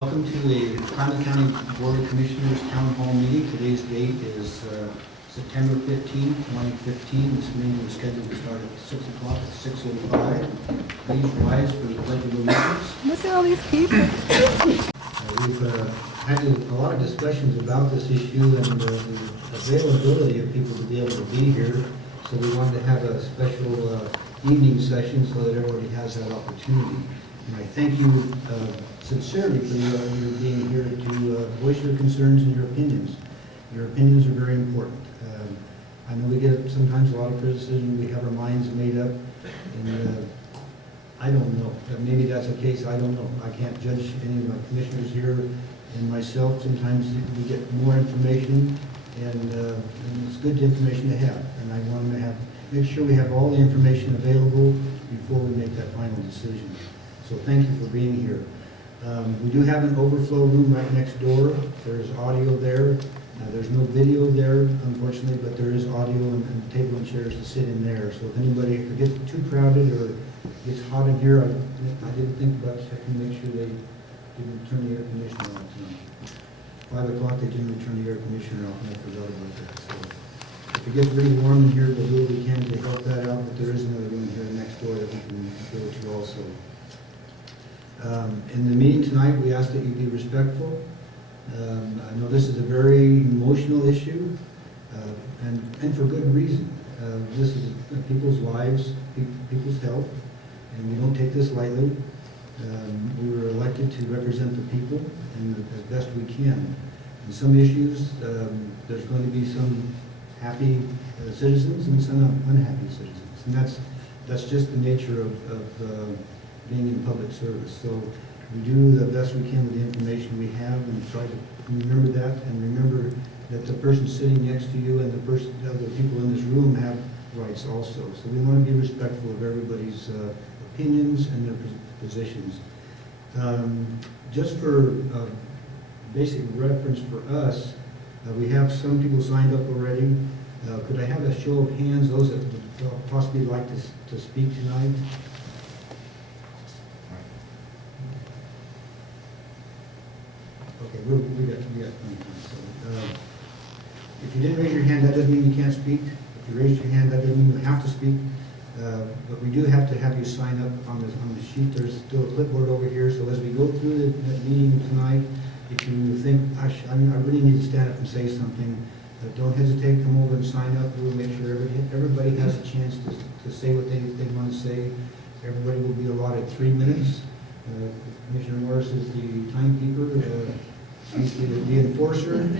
Welcome to the Klamath County Board of Commissioners Town Hall meeting. Today's date is September 15, 2015. This meeting is scheduled to start at 6 o'clock at 6:05. Please rise for the pledge of allegiance. Look at all these people. We've had a lot of discussions about this issue and the availability of people to be able to be here. So we wanted to have a special evening session so that everybody has that opportunity. And I thank you sincerely for your being here to voice your concerns and your opinions. Your opinions are very important. I know we get sometimes a lot of criticism, we have our minds made up, and I don't know. Maybe that's the case, I don't know. I can't judge any of my commissioners here and myself. Sometimes we get more information, and it's good information to have. And I want to make sure we have all the information available before we make that final decision. So thank you for being here. We do have an overflow room right next door. There's audio there. There's no video there, unfortunately, but there is audio and table and chairs to sit in there. So if it gets too crowded or gets hot in here, I didn't think about checking to make sure they didn't turn the air conditioner on tonight. 5 o'clock, they didn't turn the air conditioner off, and I forgot about that. So if it gets really warm in here, we'll do what we can to help that out, but there is another room here next door that we can go to also. In the meeting tonight, we ask that you be respectful. I know this is a very emotional issue, and for good reason. This is people's lives, people's health, and we don't take this lightly. We were elected to represent the people and as best we can. In some issues, there's going to be some happy citizens and some unhappy citizens, and that's just the nature of being in public service. So we do the best we can with the information we have and try to remember that, and remember that the person sitting next to you and the other people in this room have rights also. So we want to be respectful of everybody's opinions and their positions. Just for basic reference for us, we have some people signed up already. Could I have a show of hands, those that would possibly like to speak tonight? Okay, we got plenty of time. So, if you didn't raise your hand, that doesn't mean you can't speak. If you raised your hand, that doesn't mean you have to speak. But we do have to have you sign up on the sheet. There's still a clipboard over here. So as we go through the meeting tonight, if you think, gosh, I really need to stand up and say something, don't hesitate. Come over and sign up. We'll make sure everybody has a chance to say what they want to say. Everybody will be allotted 3 minutes. Commissioner Morris is the timekeeper. She's the enforcer. And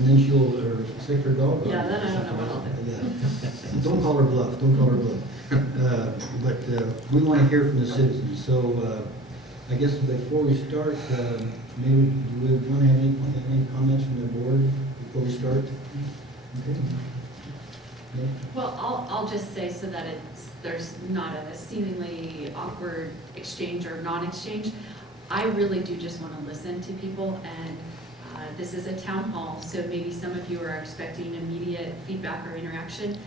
then she'll sick her dog. Yeah, then I don't know what I'll do. Yeah. Don't call her bluff. Don't call her bluff. But we want to hear from the citizens. So I guess before we start, maybe do we want to have any comments from the board before we start? Okay. Yeah. Well, I'll just say so that there's not a seemingly awkward exchange or non-exchange. I really do just want to listen to people, and this is a town hall, so maybe some of you are expecting immediate feedback or interaction.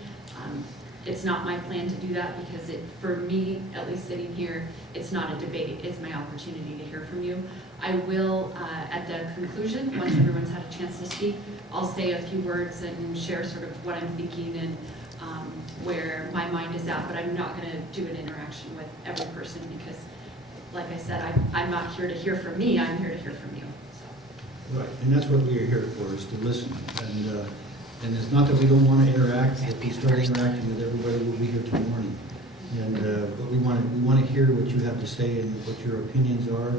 It's not my plan to do that because for me, at least sitting here, it's not a debate, it's my opportunity to hear from you. I will, at the conclusion, once everyone's had a chance to speak, I'll say a few words and share sort of what I'm thinking and where my mind is at, but I'm not going to do an interaction with every person because, like I said, I'm not here to hear from me, I'm here to hear from you. So. Right, and that's what we are here for, is to listen. And it's not that we don't want to interact. If we start interacting with everybody, we'll be here till morning. But we want to hear what you have to say and what your opinions are.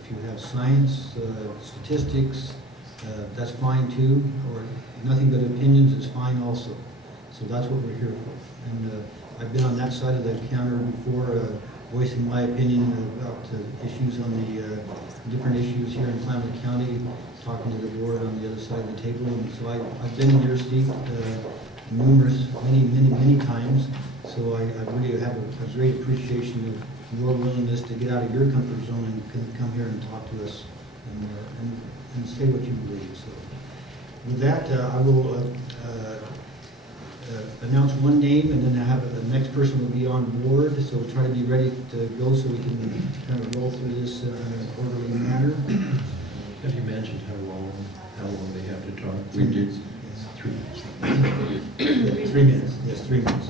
If you have science, statistics, that's fine too. Or nothing but opinions is fine also. So that's what we're here for. And I've been on that side of the counter before, voicing my opinion about issues on the different issues here in Klamath County, talking to the board on the other side of the table. And so I've been in your seat many times. So I really have a great appreciation of your willingness to get out of your comfort zone and come here and talk to us and say what you believe. So with that, I will announce one name, and then have the next person will be on board, so we'll try to be ready to go so we can kind of roll through this in an orderly manner. Have you mentioned how long they have to talk? We did. Yes. 3 minutes. 3 minutes, yes, 3 minutes.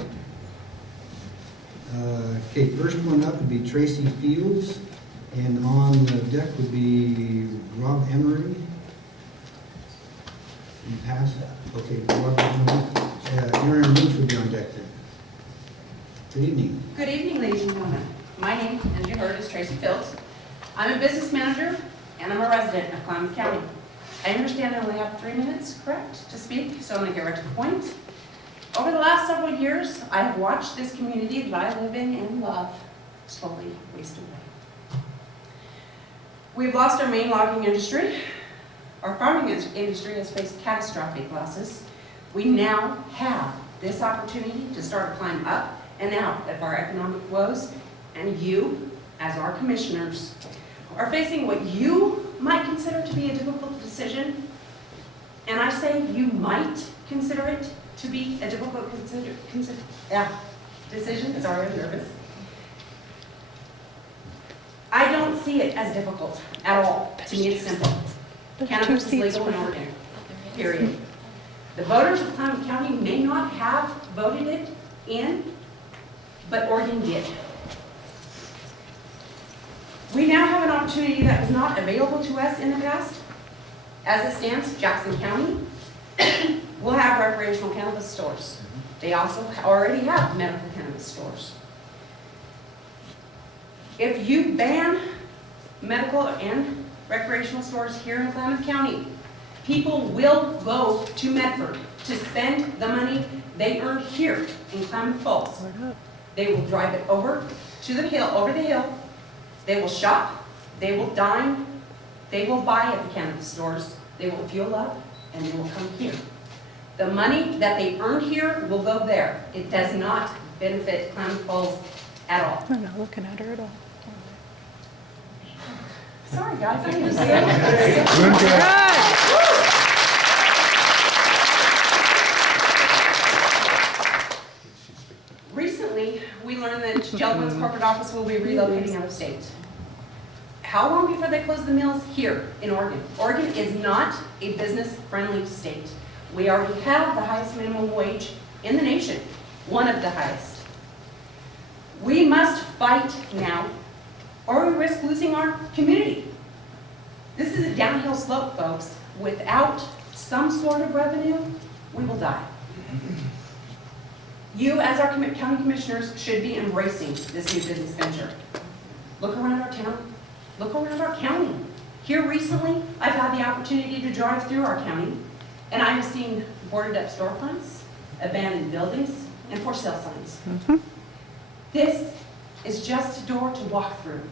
Okay, first one up would be Tracy Fields, and on the deck would be Rob Emery. You pass? Okay, Rob Emery. Aaron Leach would be on deck then. Good evening. Good evening, ladies and gentlemen. My name, as you heard, is Tracy Fields. I'm a business manager, and I'm a resident of Klamath County. I understand I only have 3 minutes, correct, to speak, so I'm going to get right to the point. Over the last several years, I have watched this community that I live in and love slowly waste away. We've lost our main logging industry. Our farming industry has faced catastrophic losses. We now have this opportunity to start to climb up and out of our economic woes, and you, as our commissioners, are facing what you might consider to be a difficult decision, and I say you might consider it to be a difficult decision. Sorry, I'm nervous. I don't see it as difficult at all. To me, it's simple. Cannabis is legal in Oregon, period. The voters of Klamath County may not have voted it in, but Oregon did. We now have an opportunity that was not available to us in the past. As it stands, Jackson County will have recreational cannabis stores. They also already have medical cannabis stores. If you ban medical and recreational stores here in Klamath County, people will go to Medford to spend the money they earned here in Klamath Falls. They will drive it over to the hill, They will shop, they will dine, they will buy at the cannabis stores, they will fuel up, and they will come here. The money that they earned here will go there. It does not benefit Klamath Falls at all. I'm not looking at her at all. Sorry, guys, I need to say it. Recently, we learned that Gentleman's corporate office will be relocating out of state. How long before they close the mills here in Oregon? Oregon is not a business-friendly state. We already have the highest minimum wage in the nation, one of the highest. We must fight now, or we risk losing our community. This is a downhill slope, folks. Without some sort of revenue, we will die. You, as our county commissioners, should be embracing this new business venture. Look around our town. Look around our county. Here recently, I've had the opportunity to drive through our county, and I have seen boarded up storefronts, abandoned buildings, and for sale signs. This is just a door to walk through.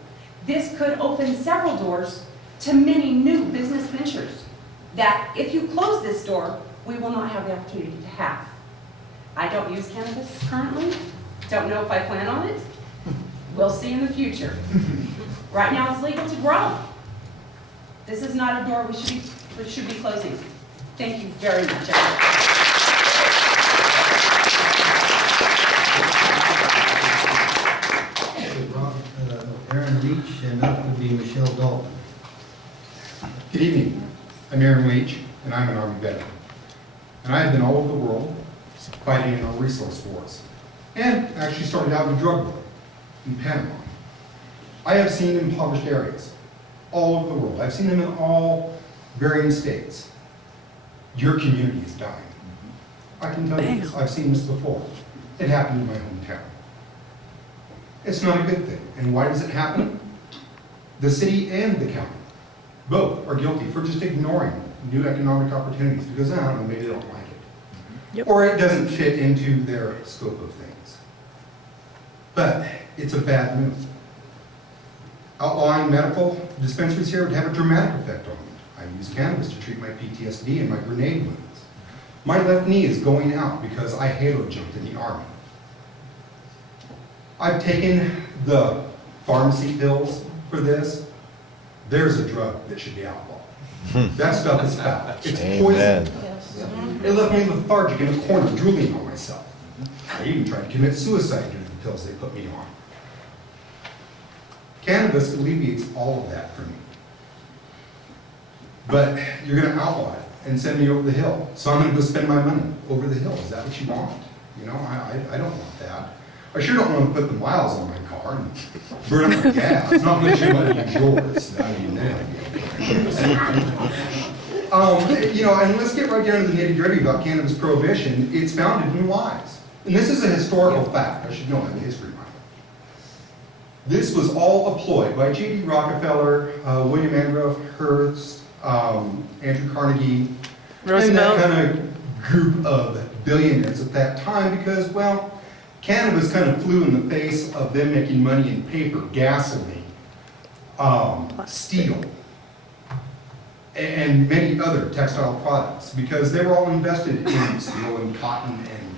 This could open several doors to many new business ventures that, if you close this door, we will not have the opportunity to have. I don't use cannabis currently. Don't know if I plan on it. We'll see in the future. Right now, it's legal to grow. This is not a door we should be closing. Thank you very much, everyone. Aaron Leach, and up would be Michelle Dalton. Good evening. I'm Aaron Leach, and I'm an Army veteran. And I have been all over the world fighting in our resource wars, and actually started out in a drug war in Panama. I have seen impoverished areas all over the world. I've seen them in all varying states. Your community is dying. I can tell you this. I've seen this before. It happened in my hometown. It's not a good thing. And why does it happen? The city and the county both are guilty for just ignoring new economic opportunities because, I don't know, maybe they don't like it. Yep. Or it doesn't fit into their scope of things. But it's a bad move. Outlawing medical dispensaries here would have a dramatic effect on me. I use cannabis to treat my PTSD and my grenade wounds. My left knee is going out because I halo jumped in the Army. I've taken the pharmacy pills for this. There's a drug that should be outlawed. That stuff is foul. It's poison. It left me lethargic in a corner, drooling on myself. I even tried to commit suicide due to the pills they put me on. Cannabis alleviates all of that for me. But you're gonna outlaw it and send me over the hill. So I'm gonna go spend my money over the hill. Is that what you want? You know, I don't want that. I sure don't want to put the miles on my car and burn up my gas. It's not much your money is yours. I mean, you know, and let's get right down to the nitty-gritty about cannabis prohibition. It's founded in lies. And this is a historical fact. I should know I have a history mind. This was all a ploy by J.D. Rockefeller, William Randolph Hearst, Andrew Carnegie, Roosevelt. and that kind of group of billionaires at that time because, well, cannabis kind of flew in the face of them making money in paper, gasoline, steel, and many other textile products because they were all invested in steel and cotton and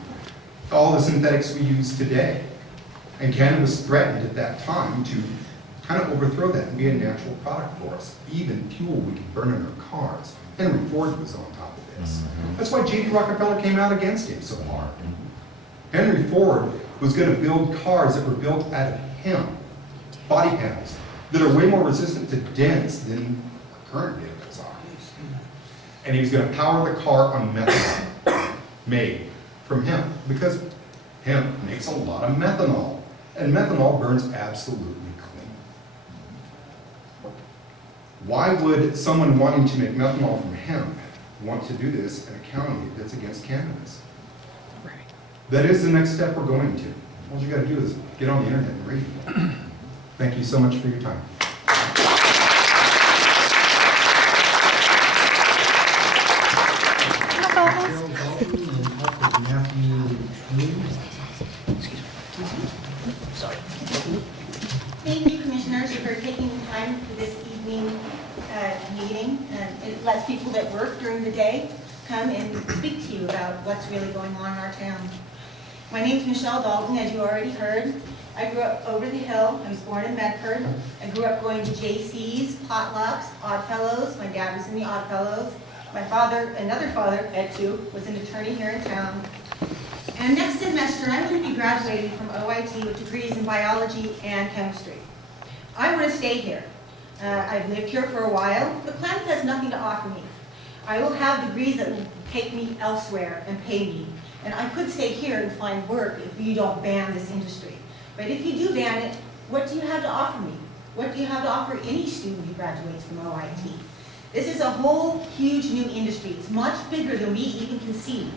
all the synthetics we use today. And cannabis threatened at that time to kind of overthrow that and be a natural product for us, even fuel we could burn in our cars. Henry Ford was on top of this. That's why J.D. Rockefeller came out against him so hard. Henry Ford was going to build cars that were built out of hemp, body panels, that are way more resistant to dents than our current vehicles are. And he was going to power the car on methanol made from hemp, because hemp makes a lot of methanol, and methanol burns absolutely clean. Why would someone wanting to make methanol from hemp want to do this in a county that's against cannabis? That is the next step we're going to. All you got to do is get on the internet and read. Thank you so much for your time. Carol Dalton and up with Matthew Moon. Thank you, Commissioners, for taking the time for this evening meeting. It lets people that work during the day come and speak to you about what's really going on in our town. My name is Michelle Dalton, as you already heard. I grew up over the hill. I was born in Medford. I grew up going to JC's, potlucks, Oddfellows. My dad was in the Oddfellows. My father, another father, Ed too, was an attorney here in town. And next semester, I'm going to be graduating from OIT with degrees in biology and chemistry. I want to stay here. I've lived here for a while, but Klamath has nothing to offer me. I will have degrees that will take me elsewhere and pay me. And I could stay here and find work if you don't ban this industry. But if you do ban it, what do you have to offer me? What do you have to offer any student who graduates from OIT? This is a whole huge new industry. It's much bigger than we even can see.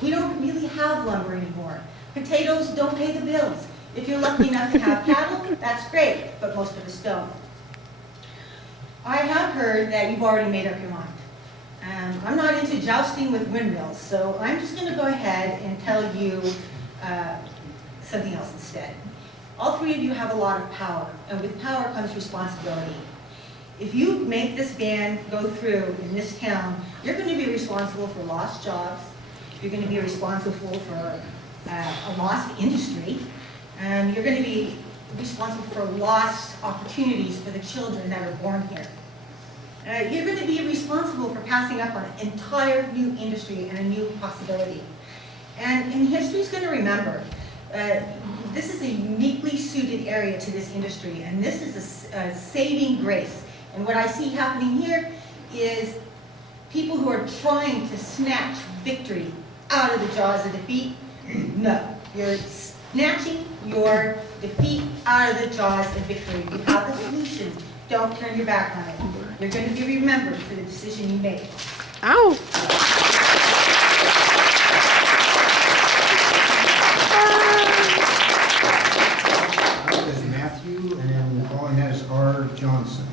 We don't really have lumber anymore. Potatoes don't pay the bills. If you're lucky enough to have cattle, that's great, but most of us don't. I have heard that you've already made up your mind. I'm not into jousting with windmills, so I'm just going to go ahead and tell you something else instead. All three of you have a lot of power, and with power comes responsibility. If you make this ban go through in this town, you're going to be responsible for lost jobs. You're going to be responsible for a lost industry. You're going to be responsible for lost opportunities for the children that are born here. You're going to be responsible for passing up on an entire new industry and a new possibility. And history's going to remember, this is a uniquely suited area to this industry, and this is a saving grace. And what I see happening here is people who are trying to snatch victory out of the jaws of defeat. No, you're snatching your defeat out of the jaws of victory. You have the solution. Don't turn your back on it. You're going to be remembered for the decision you made. Ow! Up with Matthew, and following that is R. Johnson.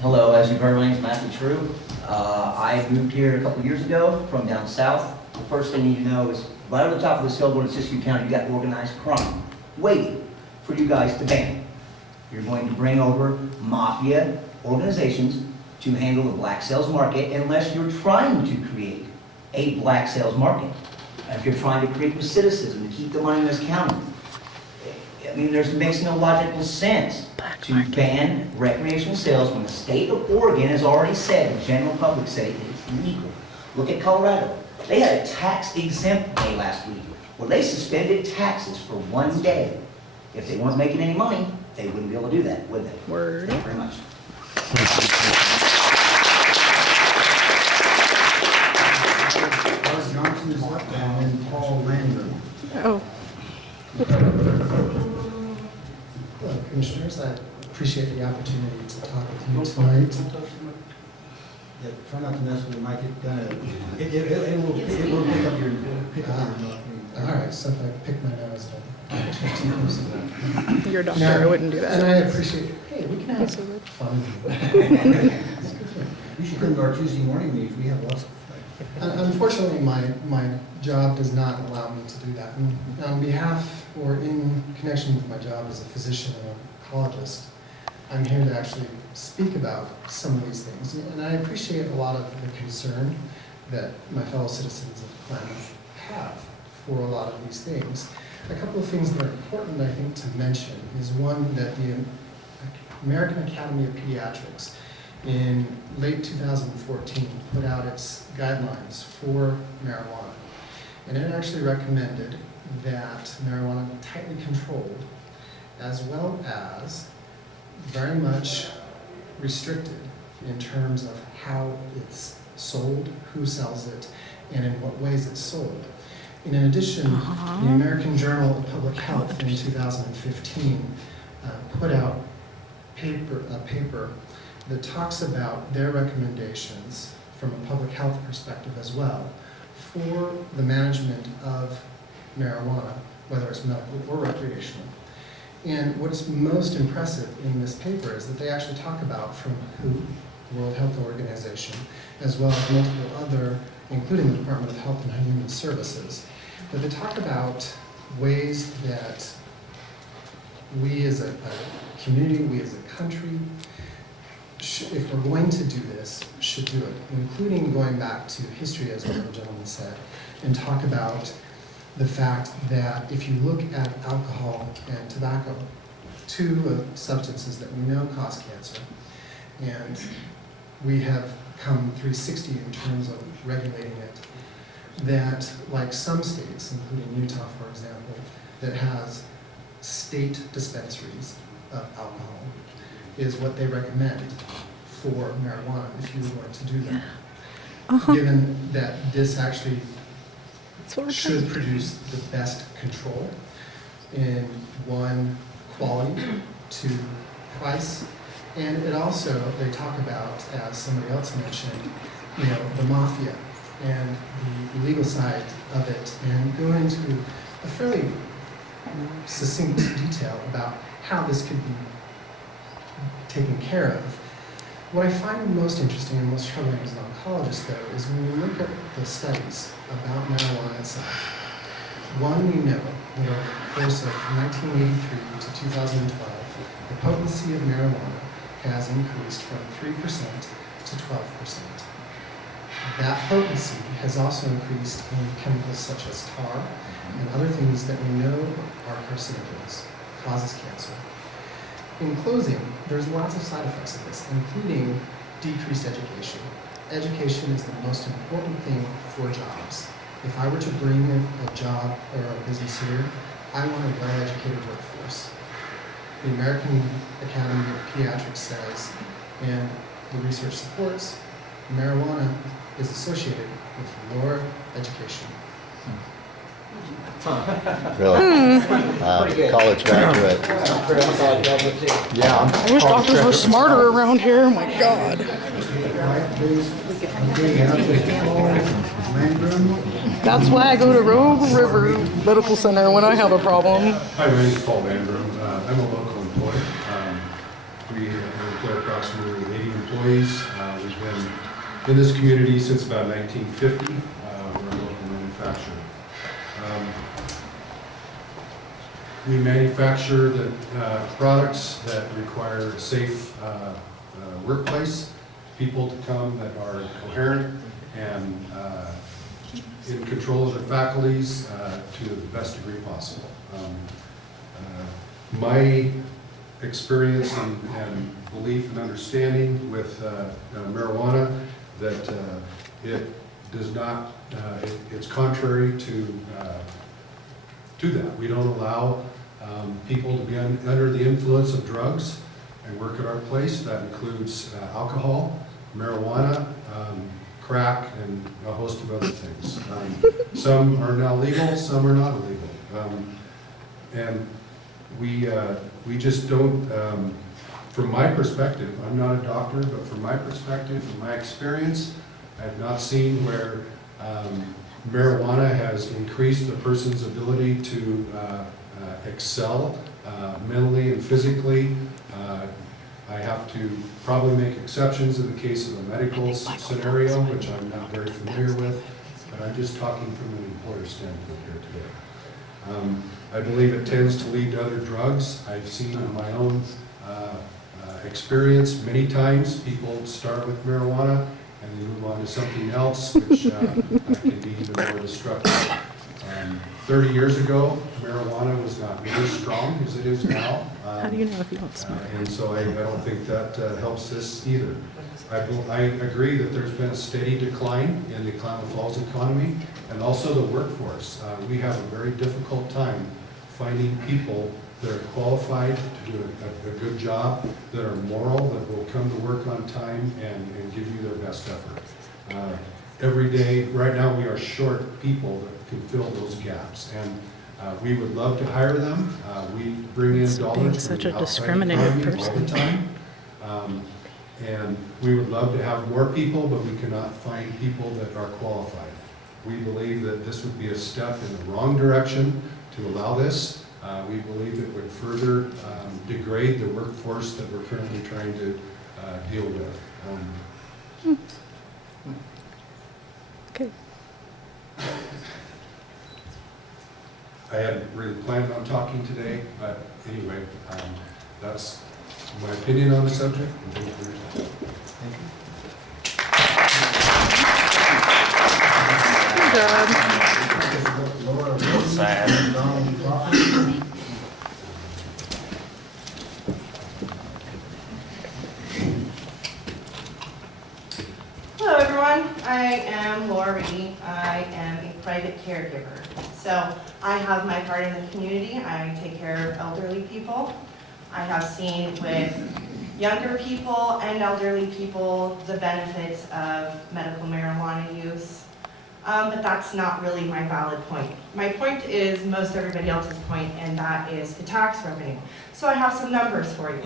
Hello, as you've heard, my name is Matthew True. I moved here a couple years ago from down south. The first thing you need to know is right on the top of this hill going to Siskiyou County, you got organized crime waiting for you guys to ban it. You're going to bring over mafia organizations to handle the black sales market unless you're trying to create a black sales market. And if you're trying to create recidivism to keep the money in this county, I mean, it makes no logical sense to ban recreational sales when the state of Oregon has already said, the general public say, it's legal. Look at Colorado. They had a tax exempt day last week. Well, they suspended taxes for 1 day. If they weren't making any money, they wouldn't be able to do that, would they? Word. Thank you very much. Buzz Johnson is up, and then Paul Landrum. Oh, Hello, Commissioners. I appreciate the opportunity to talk with you tonight. Yeah, try not to mess with the mic, it will pick up your. All right, so if I pick my nose, I'll get too close to that. you're a doctor. Now, I wouldn't do And that. I appreciate, hey, we can have That's so good. fun. You should come to our Tuesday morning meetings, we have lots of fun. Unfortunately, my job does not allow me to do that. And on behalf or in connection with my job as a physician and oncologist, I'm here to actually speak about some of these things. And I appreciate a lot of the concern that my fellow citizens of Klamath have for a lot of these things. A couple of things that are important, I think, to mention is one, that the American Academy of Pediatrics in late 2014 put out its guidelines for marijuana. And it actually recommended that marijuana be tightly controlled, as well as very much restricted in terms of how it's sold, who sells it, and in what ways it's sold. In addition, the American Journal of Public Health in 2015 put out a paper that talks about their recommendations from a public health perspective as well for the management of marijuana, whether it's medical or recreational. And what's most impressive in this paper is that they actually talk about from WHO, the World Health Organization, as well as multiple other, including the Department of Health and Human Services, that they talk about ways that we as a community, we as a country, if we're going to do this, should do it, including going back to history, as one of the gentlemen said, and talk about the fact that if you look at alcohol and tobacco, two substances that we know cause cancer, and we have come 360 in terms of regulating it, that like some states, including Utah, for example, that has state dispensaries of alcohol, is what they recommend for marijuana if you were going to do that. Given that this actually That's what we're should trying. produce the best control in one, quality, two, price, and it also, they talk about, as somebody else mentioned, you know, the mafia and the legal side of it, and go into a fairly succinct detail about how this could be taken care of. What I find most interesting and most troubling as an oncologist, though, is when you look at the studies about marijuana itself. One, we know that over the course of 1983 to 2012, the potency of marijuana has increased from 3% to 12%. That potency has also increased in chemicals such as tar and other things that we know are carcinogens, causes cancer. In closing, there's lots of side effects of this, including decreased education. Education is the most important thing for jobs. If I were to bring in a job or a business here, I want a well-educated workforce. The American Academy of Pediatrics says, and the research supports, marijuana is associated with lower education. Really? College graduate. Yeah. I wish doctors were smarter around here. Oh my God. Right, please. Okay, now to Paul Landrum. That's why I go to Rogue River Medical Center when I have a problem. Hi, my name is Paul Landrum. I'm a local employee. We employ approximately 80 employees. We've been in this community since about 1950. We're a local manufacturer. We manufacture the products that require a safe workplace, people to come that are coherent and in control of their faculties to the best degree possible. My experience and belief and understanding with marijuana, that it does not, it's contrary to that. We don't allow people to be under the influence of drugs and work at our place. That includes alcohol, marijuana, crack, and a host of other things. Some are now legal, some are not illegal. And we just don't, from my perspective, I'm not a doctor, but from my perspective, from my experience, I have not seen where marijuana has increased a person's ability to excel mentally and physically. I have to probably make exceptions in the case of a medical scenario, which I'm not very familiar with, but I'm just talking from an employer standpoint here today. I believe it tends to lead to other drugs. I've seen in my own experience many times people start with marijuana and they move on to something else, which can be even more destructive. 30 years ago, marijuana was not nearly as strong as it is now. How do you know if you don't smoke? And so I don't think that helps this either. I agree that there's been a steady decline in the Klamath Falls economy and also the workforce. We have a very difficult time finding people that are qualified to do a good job, that are moral, that will come to work on time and give you their best effort. Every day, right now, we are short people that can fill those gaps, and we would love to hire them. We bring in dollars Being from such the a outside discriminative economy all the person. time. And we would love to have more people, but we cannot find people that are qualified. We believe that this would be a step in the wrong direction to allow this. We believe it would further degrade the workforce that we're currently trying to deal with. Okay. I hadn't really planned on talking today, but anyway, that's my opinion on the subject. Thank you for your time. Hello everyone, I am Laura Reedy. I am a private caregiver. So I have my part in the community. I take care of elderly people. I have seen with younger people and elderly people the benefits of medical marijuana use. But that's not really my valid point. My point is most everybody else's point, and that is the tax revenue. So I have some numbers for you.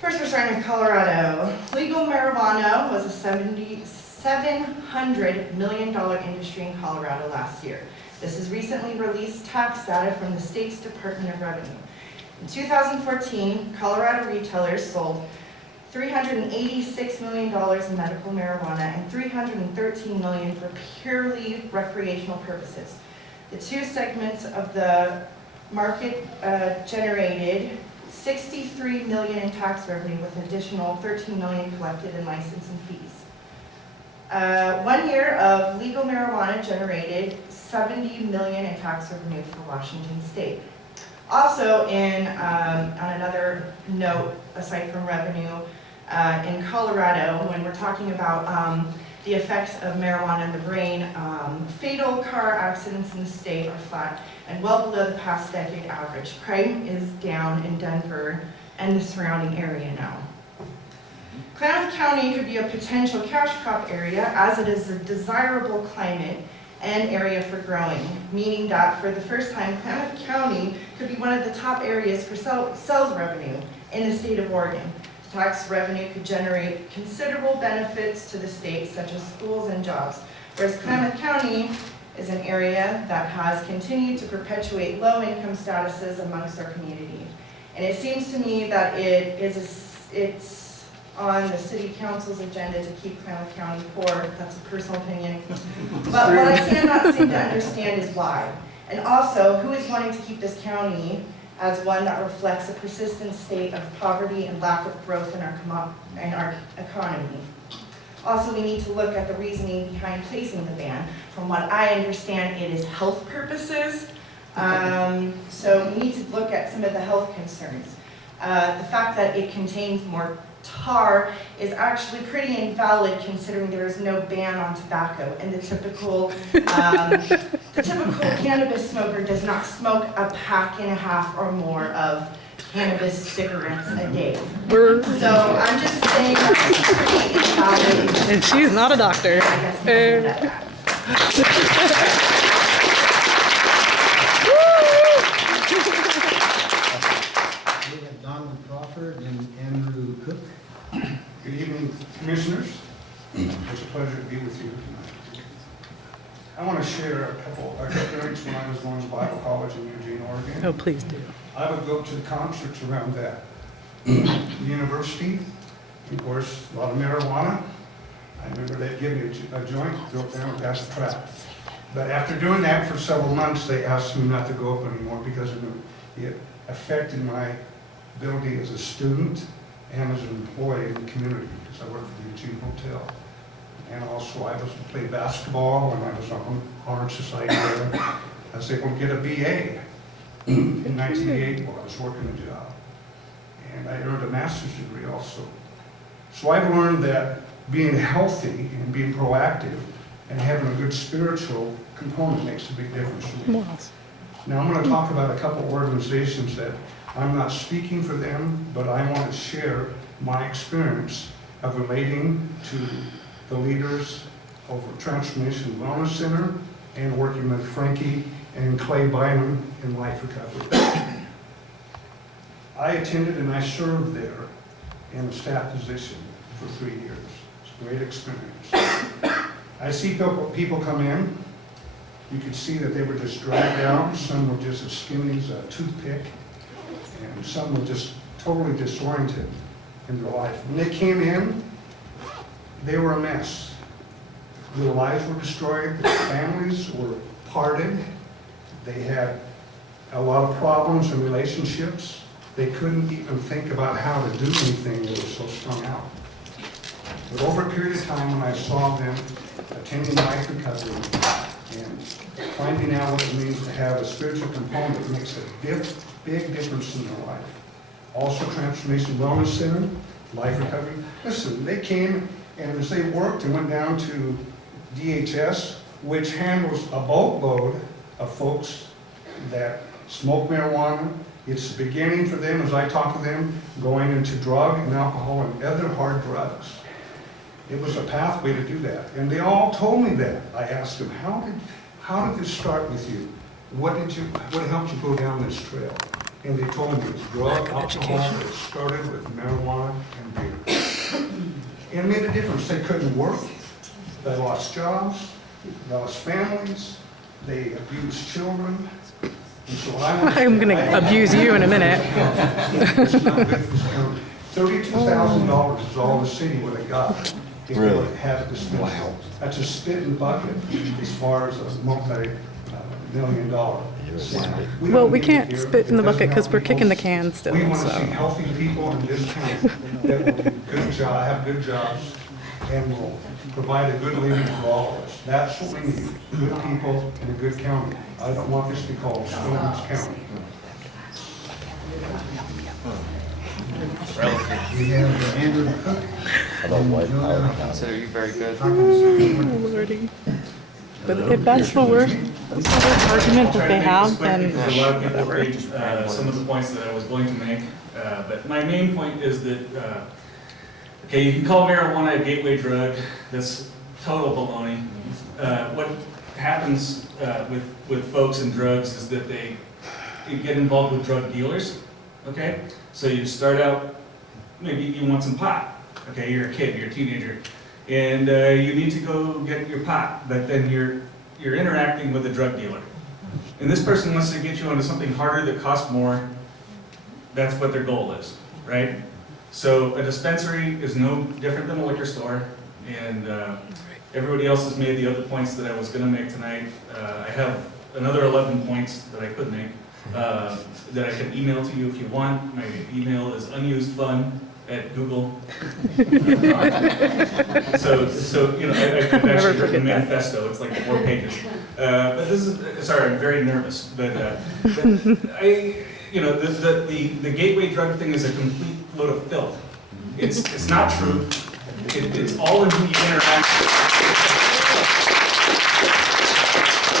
First, we're starting in Colorado. Legal marijuana was a $700 million industry in Colorado last year. This is recently released tax data from the state's Department of Revenue. In 2014, Colorado retailers sold $386 million in medical marijuana and $313 million for purely recreational purposes. The two segments of the market generated $63 million in tax revenue with an additional $13 million collected in license and fees. 1 year of legal marijuana generated $70 million in tax revenue for Washington State. Also, on another note, aside from revenue, in Colorado, when we're talking about the effects of marijuana in the brain, fatal car accidents in the state are flat and well below the past decade average. Crime is down in Denver and the surrounding area now. Klamath County could be a potential cash crop area as it is a desirable climate and area for growing, meaning that for the first time, Klamath County could be one of the top areas for sales revenue in the state of Oregon. Tax revenue could generate considerable benefits to the state, such as schools and jobs, whereas Klamath County is an area that has continued to perpetuate low-income statuses amongst our community. And it seems to me that it's on the city council's agenda to keep Klamath County poor. That's a personal opinion. But what I cannot seem to understand is why. And also, who is wanting to keep this county as one that reflects a persistent state of poverty and lack of growth in our economy. Also, we need to look at the reasoning behind placing the ban. From what I understand, it is health purposes. So we need to look at some of the health concerns. The fact that it contains more tar is actually pretty invalid considering there is no ban on tobacco, and the typical cannabis smoker does not smoke a pack and a half or more of cannabis cigarettes a day. So I'm just saying that's pretty invalid. And she's not a doctor. I guess we'll leave it at that. We have Donald Crawford and Andrew Cook. Good evening, commissioners. It's a pleasure to be with you tonight. I want to share a couple of experience when I was going to Bible college in Eugene, Oregon. Oh, please do. I would go to the concerts around that. The university, of course, a lot of marijuana. I remember they'd give me a joint, go up there and pass the trap. But after doing that for several months, they asked me not to go up anymore because it affected my ability as a student and as an employee in the community, because I worked for the Eugene Hotel. And also I was played basketball when I was on Honor Society there. I was able to get a BA in 1988 while I was working a job. And I earned a master's degree also. So I've learned that being healthy and being proactive and having a good spiritual component makes a big difference to me. Now I'm going to talk about a couple organizations that I'm not speaking for them, but I want to share my experience of relating to the leaders over Transformation Wellness Center and working with Frankie and Clay Bynum in Life Recovery. I attended and I served there in a staff position for 3 years. It's a great experience. I see people come in. You could see that they were just dragged out. Some were just as skinny as a toothpick. And some were just totally disoriented in their life. When they came in, they were a mess. Their lives were destroyed. Their families were parted. They had a lot of problems in relationships. They couldn't even think about how to do anything. They were so strung out. But over a period of time, when I saw them attending Life Recovery and finding out what it means to have a spiritual component, it makes a big difference in their life. Also, Transformation Wellness Center, Life Recovery. Listen, they came and as they worked and went down to DHS, which handles a boatload of folks that smoke marijuana. It's the beginning for them, as I talk to them, going into drug and alcohol and other hard drugs. It was a pathway to do that. And they all told me that. I asked them, how did this start with you? What helped you go down this trail? And they told me it was drug, alcohol, it started with marijuana and beer. And it made a difference. They couldn't work. They lost jobs. They lost families. They abused children. And so I'm going to abuse you in a minute. It's not good for this county. $32,000 is all the city would have got if they would have had this. Wow. That's a spit in the bucket as far as a multi-million-dollar. Well, we can't spit in the bucket because we're kicking the can still. We want to see healthy people in this county that will do good job, have good jobs, and will provide a good living for all of us. That's what we need, good people in a good county. I don't want this to be called Stillman's County. We have Andrew Cook. I don't like and how Consider you very good. Ooh, Lordy. But if that's the worst argument that they have, then Because a lot of people whatever. agreed, some of the points that I was going to make, but my main point is that, okay, you can call marijuana a gateway drug. That's total baloney. What happens with folks and drugs is that they get involved with drug dealers. Okay, so you start out, maybe you want some pot. Okay, you're a kid, you're a teenager, and you need to go get your pot, but then you're interacting with a drug dealer. And this person wants to get you onto something harder that costs more. That's what their goal is, right? So a dispensary is no different than a liquor store, and everybody else has made the other points that I was going to make tonight. I have another 11 points that I could make that I can email to you if you want. My email is unusedfun@google. so you know, I could actually written a manifesto. It's like 4 pages. But this is, sorry, I'm very nervous. But you know, the gateway drug thing is a complete load of filth. It's not true. It's all in who you interact with.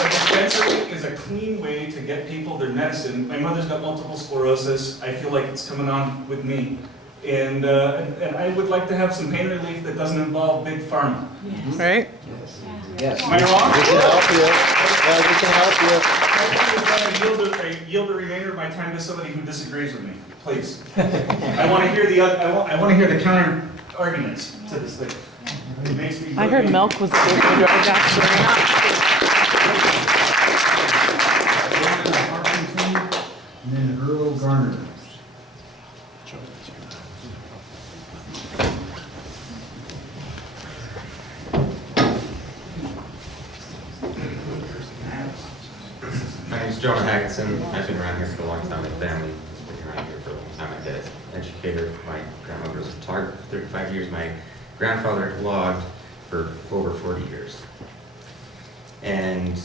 A dispensary is a clean way to get people their medicine. My mother's got multiple sclerosis. I feel like it's coming on with me. And I would like to have some pain relief that doesn't involve big pharma. Right? Yes. Am I wrong? We can help you. Yeah, we can help you. I yield the remainder of my time to somebody who disagrees with me, please. I want to hear the counter arguments to this thing. It makes me. I heard milk was a gateway drug, actually. And then Earl Garner. My name's Jonah Hagginson. I've been around here for a long time. My family's been around here for a long time. My dad's an educator. My grandmother was a photographer for 35 years. My grandfather logged for over 40 years. And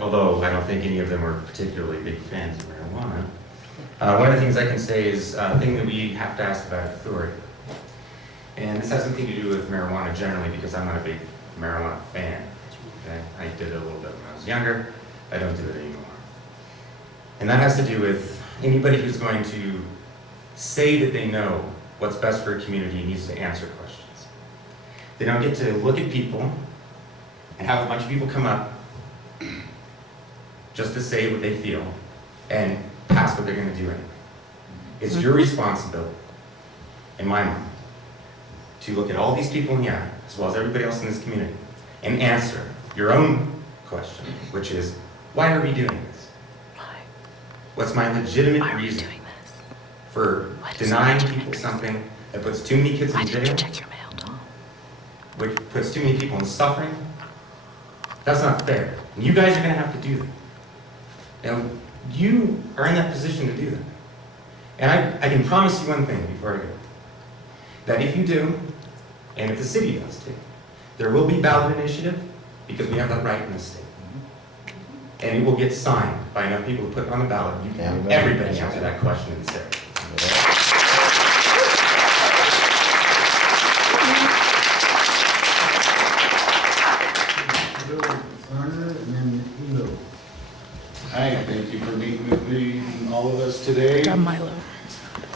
although I don't think any of them were particularly big fans of marijuana, one of the things I can say is a thing that we have to ask about authority. And this has nothing to do with marijuana generally because I'm not a big marijuana fan. Okay? I did it a little bit when I was younger. I don't do it anymore. And that has to do with anybody who's going to say that they know what's best for a community needs to answer questions. They don't get to look at people and have a bunch of people come up just to say what they feel and pass what they're going to do anyway. It's your responsibility, in my mind, to look at all these people in the eye, as well as everybody else in this community, and answer your own question, which is, why are we doing this? What's my legitimate reason for denying people something that puts too many kids in jail? Which puts too many people in suffering? That's not fair. And you guys are going to have to do that. And you are in that position to do that. And I can promise you one thing before I go. That if you do, and if the city does too, there will be ballot initiative because we have that right in the state. And it will get signed by enough people to put it on the ballot. You can have everybody answer that question and say. Garner, and then Elo. Hi, thank you for meeting with me and all of us today. Got Milo.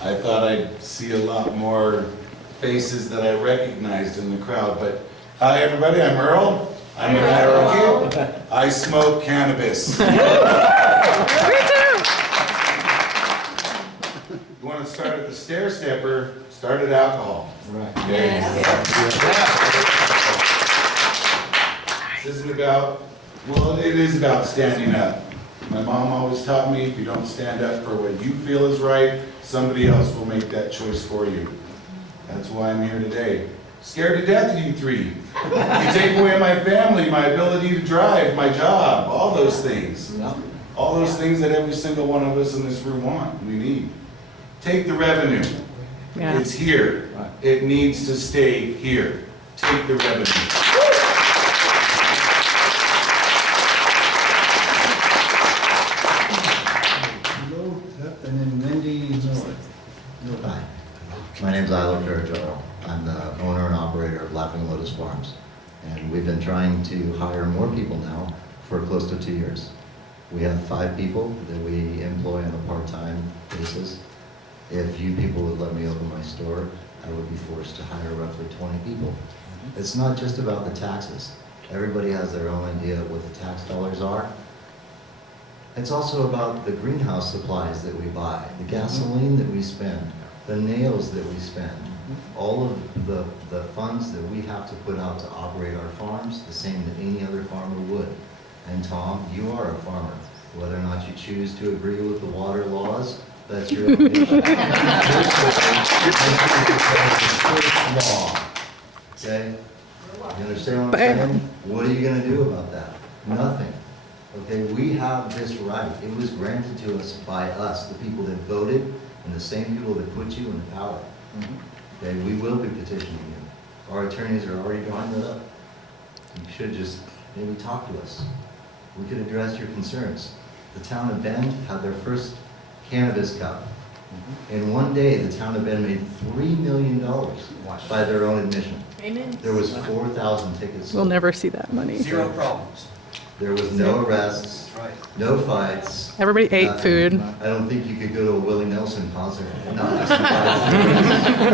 I thought I'd see a lot more faces that I recognized in the crowd, but hi everybody, I'm Earl. I'm an advocate. I smoke cannabis. You want to start at the stair stepper, start at alcohol. Right. Okay. This isn't about, well, it is about standing up. My mom always taught me, if you don't stand up for what you feel is right, somebody else will make that choice for you. That's why I'm here today. Scared to death of you three. You take away my family, my ability to drive, my job, all those things. All those things that every single one of us in this room want, we need. Take the revenue. Yeah. It's here. It needs to stay here. Take the revenue. Elo, and then Wendy Miller. Hi, my name's Ilo Carajolo. I'm the owner and operator of Laughing Lotus Farms. And we've been trying to hire more people now for close to 2 years. We have 5 people that we employ on a part-time basis. If you people would let me open my store, I would be forced to hire roughly 20 people. It's not just about the taxes. Everybody has their own idea of what the tax dollars are. It's also about the greenhouse supplies that we buy, the gasoline that we spend, the nails that we spend, all of the funds that we have to put out to operate our farms, the same that any other farmer would. And Tom, you are a farmer. Whether or not you choose to agree with the water laws, that's your own issue. Law. Okay? You understand what I'm saying? What are you gonna do about that? Nothing. Okay, we have this right. It was granted to us by us, the people that voted, and the same people that put you in power. Okay, we will be petitioning you. Our attorneys are already drawing that up. You should just maybe talk to us. We could address your concerns. The town of Bend had their first cannabis cup In one day, the town of Bend made $3 million by their own admission. Amen. There was 4,000 tickets. We'll sold. never see that money. Zero problems. There was no arrests, no fights. Everybody ate nothing. food. I don't think you could go to a Willie Nelson concert. And not be surprised.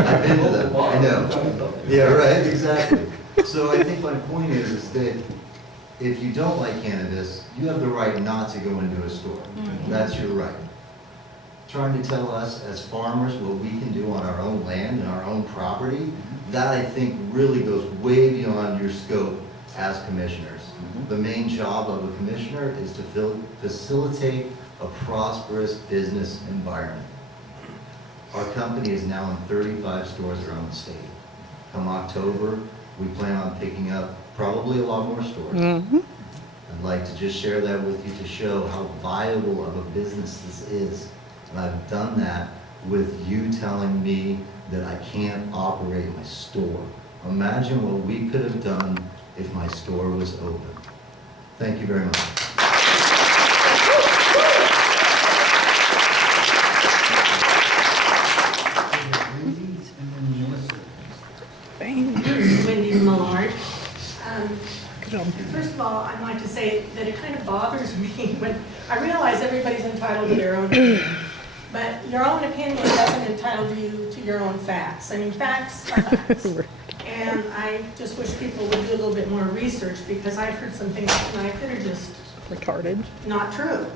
I've been to them. I know. Yeah, right, exactly. So I think my point is that if you don't like cannabis, you have the right not to go into a store. That's your right. Trying to tell us as farmers what we can do on our own land and our own property, that I think really goes way beyond your scope as commissioners. The main job of a commissioner is to facilitate a prosperous business environment. Our company is now in 35 stores around the state. Come October, we plan on picking up probably a lot more stores. I'd like to just share that with you to show how viable of a business this is. And I've done that with you telling me that I can't operate my store. Imagine what we could have done if my store was open. Thank you very much. Wendy Millard. Good job. First of all, I'd like to say that it kind of bothers me when I realize everybody's entitled to their own opinion, but your own opinion doesn't entitle you to your own facts. I mean, facts are facts. And I just wish people would do a little bit more research because I've heard some things tonight that are just retarded, not true.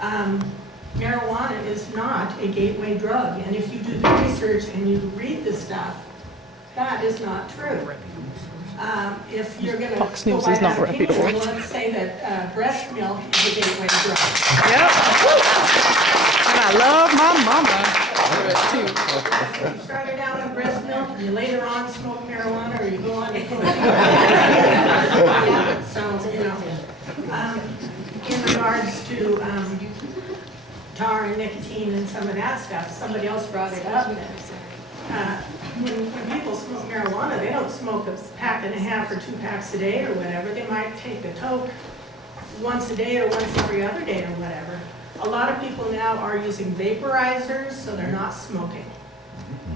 Marijuana is not a gateway drug, and if you do the research and you read the stuff, that is not true. If you're going to Fox go News by is not that opinion, reputable. let's say that breast milk is a gateway drug. Yep. And I love my mama. You started out on breast milk, and you later on smoke marijuana, or you go on to cocaine. So, you know, in regards to tar and nicotine and some of that stuff, somebody else brought it up. When people smoke marijuana, they don't smoke a pack and a half or 2 packs a day or whatever. They might take a toke once a day or once every other day or whatever. A lot of people now are using vaporizers, so they're not smoking.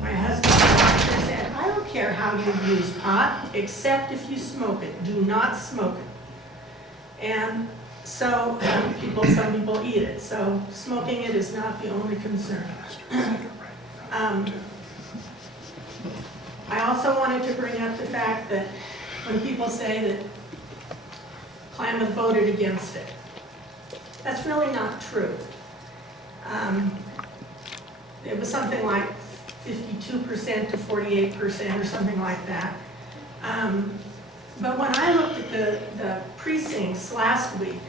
My husband said, I don't care how you use pot, except if you smoke it. Do not smoke it. And so some people eat it. So smoking it is not the only concern. I also wanted to bring up the fact that when people say that Klamath voted against it, that's really not true. It was something like 52% to 48% or something like that. But when I looked at the precincts last week,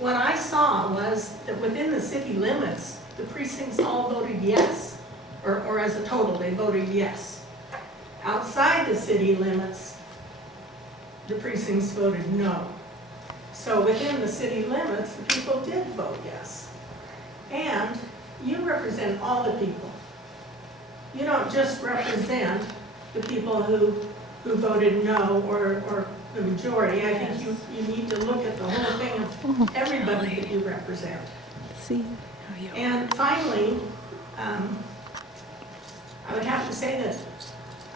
what I saw was that within the city limits, the precincts all voted yes, or as a total, they voted yes. Outside the city limits, the precincts voted no. So within the city limits, the people did vote yes. And you represent all the people. You don't just represent the people who voted no or the majority. I think you need to look at the whole thing of everybody that you represent. And finally, I would have to say that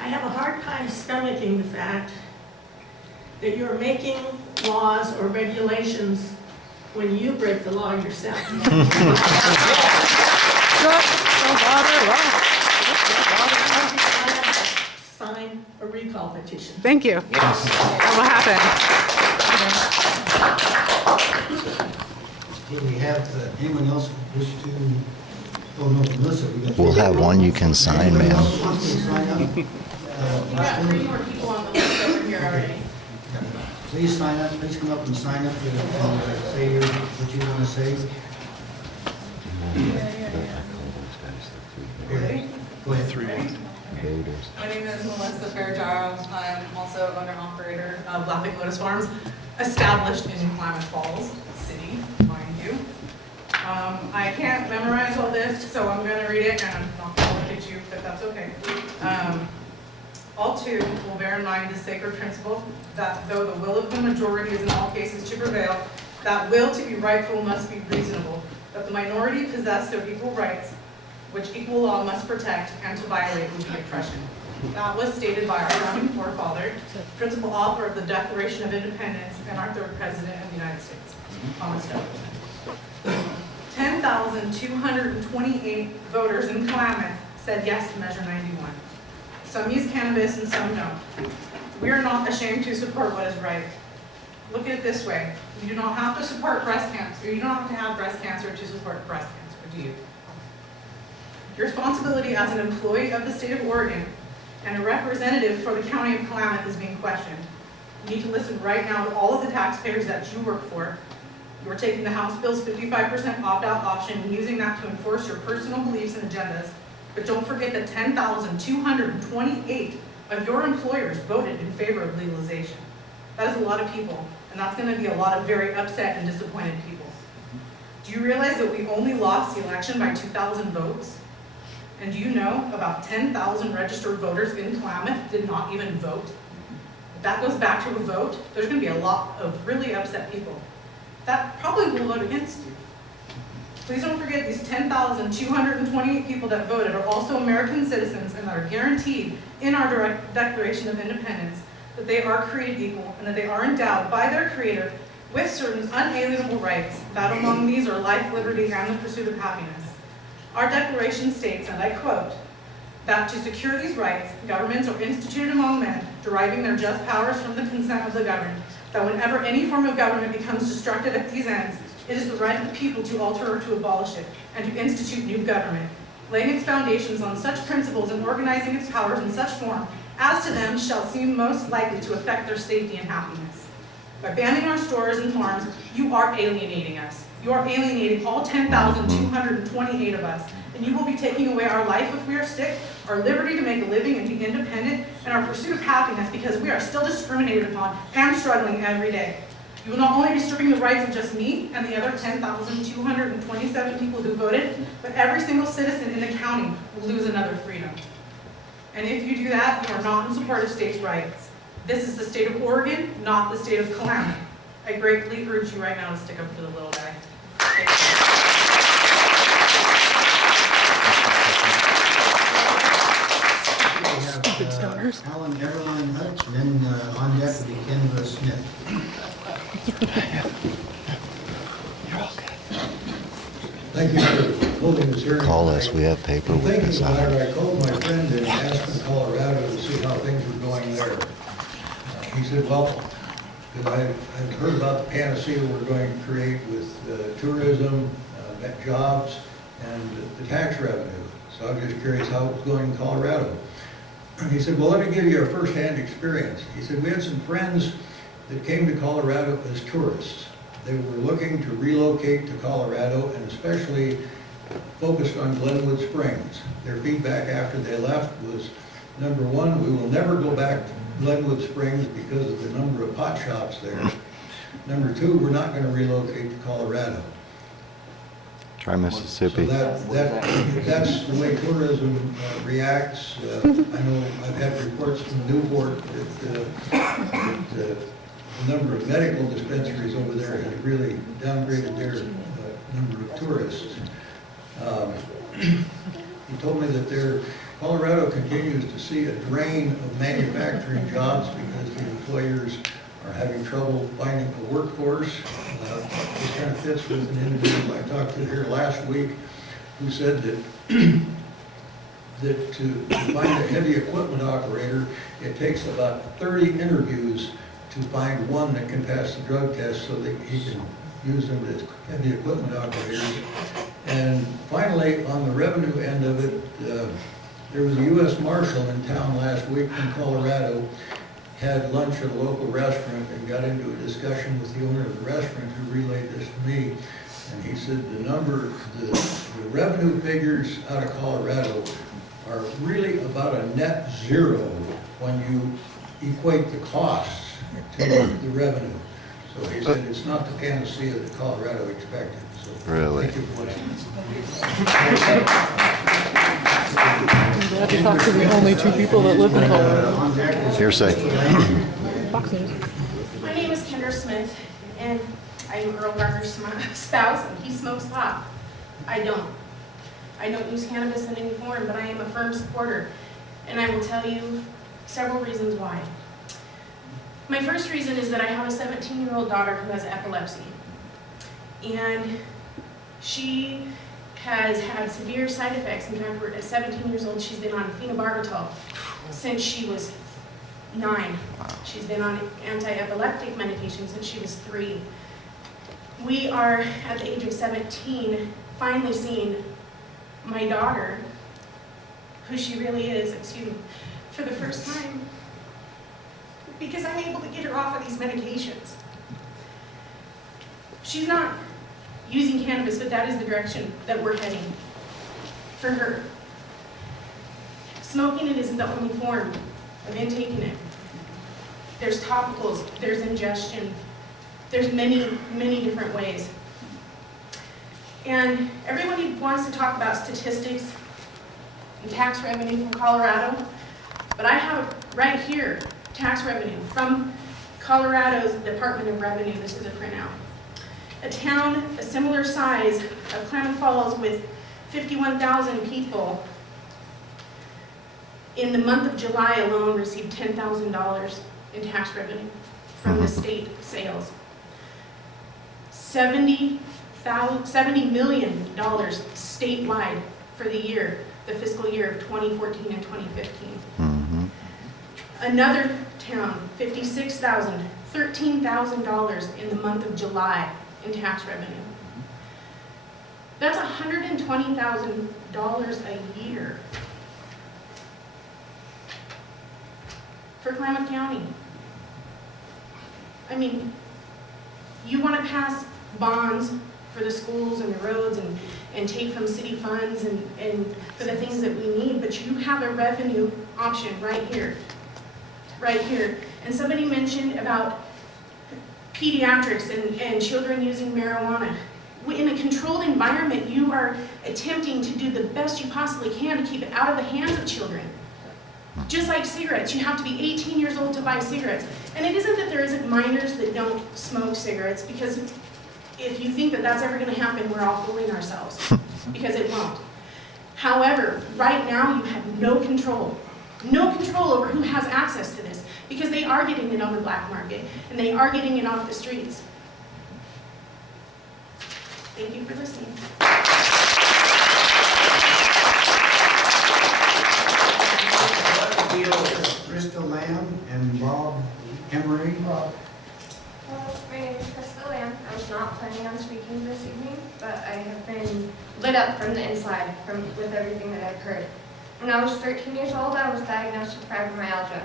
I have a hard time stomaching the fact that you're making laws or regulations when you break the law yourself. Sign a recall petition. Thank you. That will happen. Okay, we have, anyone else wish to, oh no, Melissa, we got. We'll have one you can sign, ma'am. Wants to sign up? We got 3 more people on the list over here already. Please sign up, please come up and sign up and say what you want to say. Go ahead. 3-1. My name is Melissa Fairchild. I'm also owner-operator of Laughing Lotus Farms, established in Klamath Falls City, mind you. I can't memorize all this, so I'm going to read it, and I'm not going to look at you, but that's okay. All two will bear in mind the sacred principle that though the will of the majority is in all cases to prevail, that will to be rightful must be reasonable, that the minority possess their equal rights, which equal law must protect, and to violate would be oppression. That was stated by our founding forefather, principal author of the Declaration of Independence, and our third president of the United States, Thomas Jefferson. 10,228 voters in Klamath said yes to Measure 91. Some use cannabis and some don't. We are not ashamed to support what is right. Look at it this way. You do not have to support breast cancer. You don't have to have breast cancer to support breast cancer, do you? Your responsibility as an employee of the state of Oregon and a representative for the county of Klamath is being questioned. You need to listen right now to all of the taxpayers that you work for. You are taking the House Bill's 55% opt-out option and using that to enforce your personal beliefs and agendas. But don't forget that 10,228 of your employers voted in favor of legalization. That is a lot of people, and that's going to be a lot of very upset and disappointed people. Do you realize that we only lost the election by 2,000 votes? And do you know about 10,000 registered voters in Klamath did not even vote? If that goes back to a vote, there's going to be a lot of really upset people. That probably will vote against you. Please don't forget these 10,228 people that voted are also American citizens and that are guaranteed in our direct Declaration of Independence that they are created equal and that they are endowed by their Creator with certain unalienable rights, that among these are life, liberty, and the pursuit of happiness. Our Declaration states, and I quote, that to secure these rights, governments are instituted among men, deriving their just powers from the consent of the governed, that whenever any form of government becomes destructive at these ends, it is the right of the people to alter or to abolish it, and to institute new government, laying its foundations on such principles and organizing its powers in such form as to them shall seem most likely to affect their safety and happiness. By banning our stores and farms, you are alienating us. You are alienating all 10,228 of us, and you will be taking away our life if we are sick, our liberty to make a living and be independent, and our pursuit of happiness because we are still discriminated upon and struggling every day. You will not only be stripping the rights of just me and the other 10,227 people who voted, but every single citizen in the county will lose another freedom. And if you do that, you are not in support of states' rights. This is the state of Oregon, not the state of Klamath. I greatly urge you right now to stick up for the little guy. Thank you. We have Alan Everline Hutch, and then on deck will be Kendra Smith. Thank you for holding this hearing. Call us, we have paper with Thinking this about on it, it. I called my friend in Aspen, Colorado to see how things were going there. He said, well, because I've heard about the panacea we're going to create with tourism, jobs, and the tax revenue. So I was just curious how it was going in Colorado. He said, well, let me give you a first-hand experience. He said, we had some friends that came to Colorado as tourists. They were looking to relocate to Colorado and especially focused on Glenwood Springs. Their feedback after they left was, number one, we will never go back to Glenwood Springs because of the number of pot shops there. Number two, we're not going to relocate to Colorado. Try Mississippi. So that's the way tourism reacts. I know I've had reports from Newport that the number of medical dispensaries over there has really downgraded their number of tourists. He told me that Colorado continues to see a drain of manufacturing jobs because the employers are having trouble finding a workforce. This kind of fits with an individual I talked to here last week who said that to find a heavy equipment operator, it takes about 30 interviews to find one that can pass the drug test so that he can use them as heavy equipment operators. And finally, on the revenue end of it, there was a U.S. Marshal in town last week from Colorado, had lunch at a local restaurant and got into a discussion with the owner of the restaurant who relayed this to me. And he said the revenue figures out of Colorado are really about a net zero when you equate the costs to the revenue. So he said it's not the panacea that Colorado expected. So Really? thank you for listening. I'm glad to talk to the only two people that live in Colorado. Hearsay. Fox News. My name is Kendra Smith, and I'm Earl Garner's spouse, and he smokes pot. I don't. I don't use cannabis in any form, but I am a firm supporter, and I will tell you several reasons why. My first reason is that I have a 17-year-old daughter who has epilepsy, and she has had severe side effects. In fact, at 17 years old, she's been on phenobarbital since she was 9. She's been on anti-epileptic medication since she was 3. We are, at the age of 17, finally seeing my daughter, who she really is, for the first time, because I'm able to get her off of these medications. She's not using cannabis, but that is the direction that we're heading for her. Smoking it isn't the only form of intaking it. There's topicals, there's ingestion, there's many, many different ways. And everybody wants to talk about statistics and tax revenue from Colorado, but I have right here tax revenue from Colorado's Department of Revenue. This is a printout. A town a similar size of Klamath Falls with 51,000 people in the month of July alone received $10,000 in tax revenue from the state sales. $70 million statewide for the year, the fiscal year of 2014 and 2015. Another town, 56,000, $13,000 in the month of July in tax revenue. That's $120,000 a year for Klamath County. I mean, you want to pass bonds for the schools and the roads and take from city funds and for the things that we need, but you have a revenue option right here. Right here. And somebody mentioned about pediatrics and children using marijuana. In a controlled environment, you are attempting to do the best you possibly can to keep it out of the hands of children. Just like cigarettes, you have to be 18 years old to buy cigarettes. And it isn't that there isn't minors that don't smoke cigarettes, because if you think that that's ever going to happen, we're all fooling ourselves, because it won't. However, right now you have no control over who has access to this, because they are getting it on the black market, and they are getting it off the streets. Thank you for listening. Krista Lamb and Bob Emery. Well, my name is Krista Lamb. I was not planning on speaking this evening, but I have been lit up from the inside with everything that I've heard. When I was 13 years old, I was diagnosed with fibromyalgia,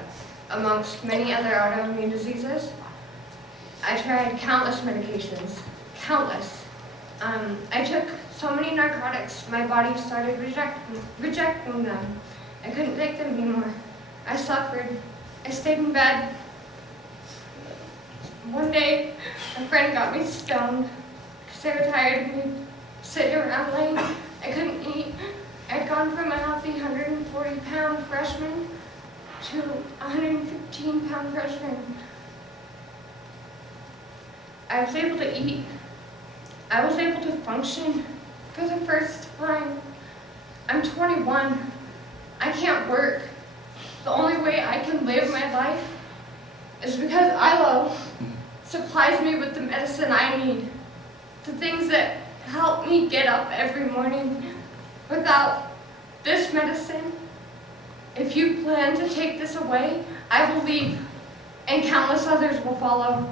amongst many other autoimmune diseases. I tried countless medications, countless. I took so many narcotics, my body started rejecting them. I couldn't take them anymore. I suffered. I stayed in bed. One day, a friend got me stoned because they were tired of me sitting around late. I couldn't eat. I'd gone from a healthy 140-pound freshman to a 115-pound freshman. I was able to eat. I was able to function for the first time. I'm 21. I can't work. The only way I can live my life is because ILO supplies me with the medicine I need, the things that help me get up every morning. Without this medicine, if you plan to take this away, I will leave, and countless others will follow.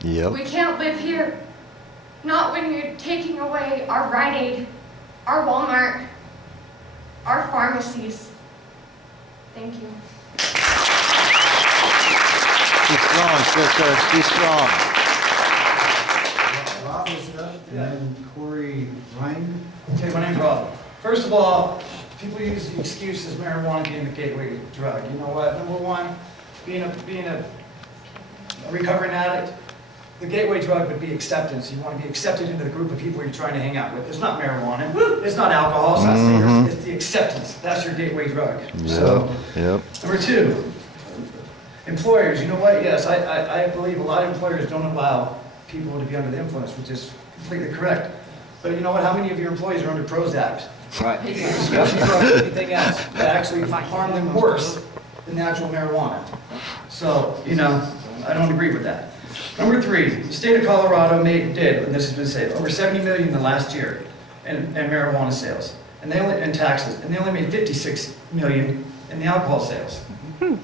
Yep. We can't live here. Not when you're taking away our Rite Aid, our Walmart, our pharmacies. Thank you. Be strong, sister. Be strong. Rob is up, and then Corey Ryan. Okay, my name's Rob. First of all, people use the excuse as marijuana being the gateway drug. You know what? Number one, being a recovering addict, the gateway drug would be acceptance. You want to be accepted into the group of people you're trying to hang out with. It's not marijuana. It's not alcohol. It's not cigarettes. It's the acceptance. That's your gateway drug. So, number two, employers. You know what? Yes, I believe a lot of employers don't allow people to be under the influence, which is completely correct. But you know what? How many of your employees are under Prozac? Right. Especially drugs, anything else, that actually harm them worse than natural marijuana. So, you know, I don't agree with that. Number 3, the state of Colorado did, and this has been said, over 70 million in the last year in marijuana sales, and taxes, and they only made 56 million in the alcohol sales.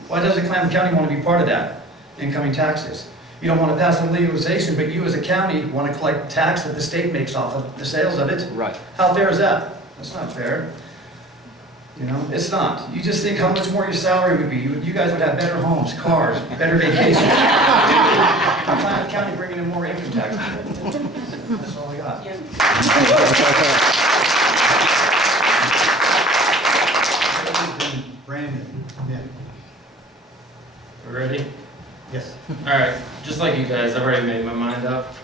Why doesn't Klamath County want to be part of that incoming taxes? You don't want to pass the legalization, but you as a county want to collect tax that the state makes off of the sales of it? Right. How fair is that? That's not fair. You know, it's not. You just think how much more your salary would be. You guys would have better homes, cars, better vacations. Klamath County bringing in more income tax. That's all I got. Brandon, yeah. We ready? Yes. Alright, just like you guys, I've already made my mind up.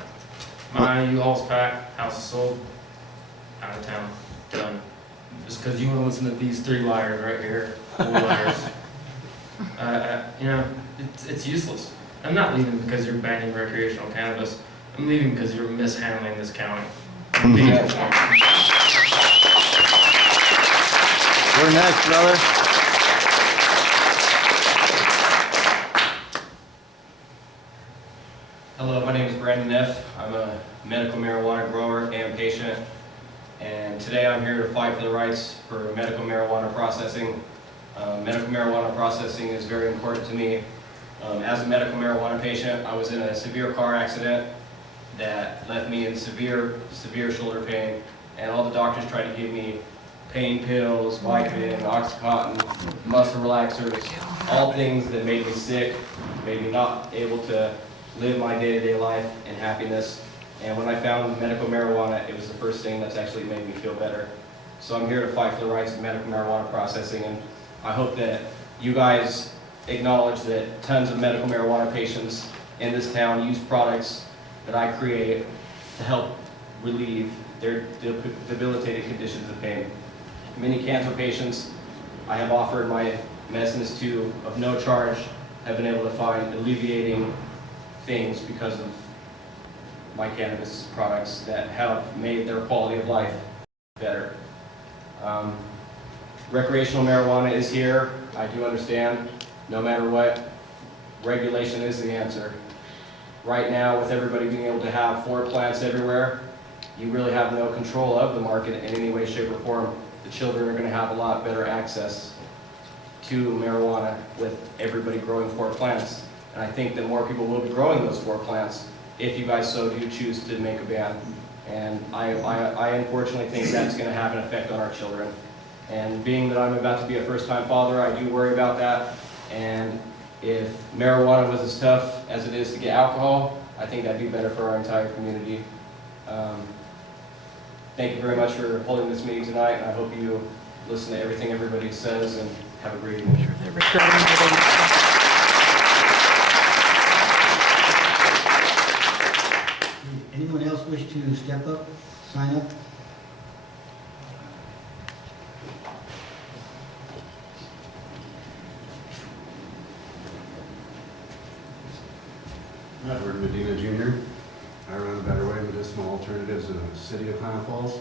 My U-Haul's packed, house is sold, out of town, done. Just because you want to listen to these 3 liars right here, 4 liars. You know, it's useless. I'm not leaving because you're banning recreational cannabis. I'm leaving because you're mishandling this county. We're next, brother. Hello, my name is Brandon Neff. I'm a medical marijuana grower and patient. And today I'm here to fight for the rights for medical marijuana processing. Medical marijuana processing is very important to me. As a medical marijuana patient, I was in a severe car accident that left me in severe shoulder pain. And all the doctors tried to give me pain pills, Vicodin, Oxycontin, muscle relaxers, all things that made me sick, made me not able to live my day-to-day life in happiness. And when I found medical marijuana, it was the first thing that's actually made me feel better. So I'm here to fight for the rights of medical marijuana processing, and I hope that you guys acknowledge that tons of medical marijuana patients in this town use products that I create to help relieve their debilitating conditions of pain. Many cancer patients I have offered my medicines to of no charge have been able to find alleviating things because of my cannabis products that have made their quality of life better. Recreational marijuana is here. I do understand. No matter what, regulation is the answer. Right now, with everybody being able to have 4 plants everywhere, you really have no control of the market in any way, shape, or form. The children are going to have a lot better access to marijuana with everybody growing 4 plants. And I think that more people will be growing those 4 plants if you guys so do choose to make a ban. And I unfortunately think that's going to have an effect on our children. And being that I'm about to be a first-time father, I do worry about that. And if marijuana was as tough as it is to get alcohol, I think that'd be better for our entire community. Thank you very much for holding this meeting tonight, and I hope you listen to everything everybody says, and have a great evening. Anyone else wish to step up, sign up? Edward Medina Jr. I run a Better Way Medicinal Alternatives in the city of Klamath Falls.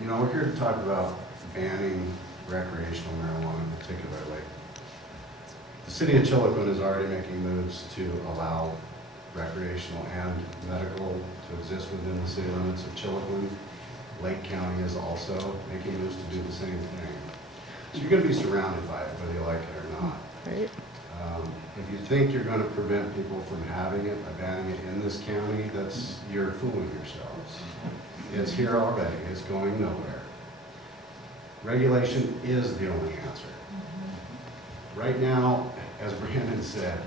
You know, we're here to talk about banning recreational marijuana particularly. The city of Chiloquin is already making moves to allow recreational and medical to exist within the city limits of Chiloquin. Lake County is also making moves to do the same thing. So you're going to be surrounded by it, whether you like it or not. Right. If you think you're going to prevent people from having it by banning it in this county, you're fooling yourselves. It's here already. It's going nowhere. Regulation is the only answer. Right now, as Brandon said,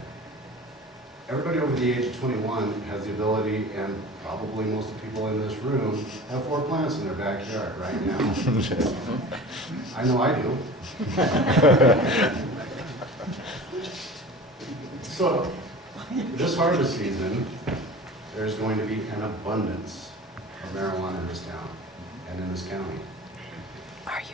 everybody over the age of 21 has the ability, and probably most of the people in this room, have 4 plants in their backyard right now. I know I do. So, this harvest season, there's going to be an abundance of marijuana in this town and in this county.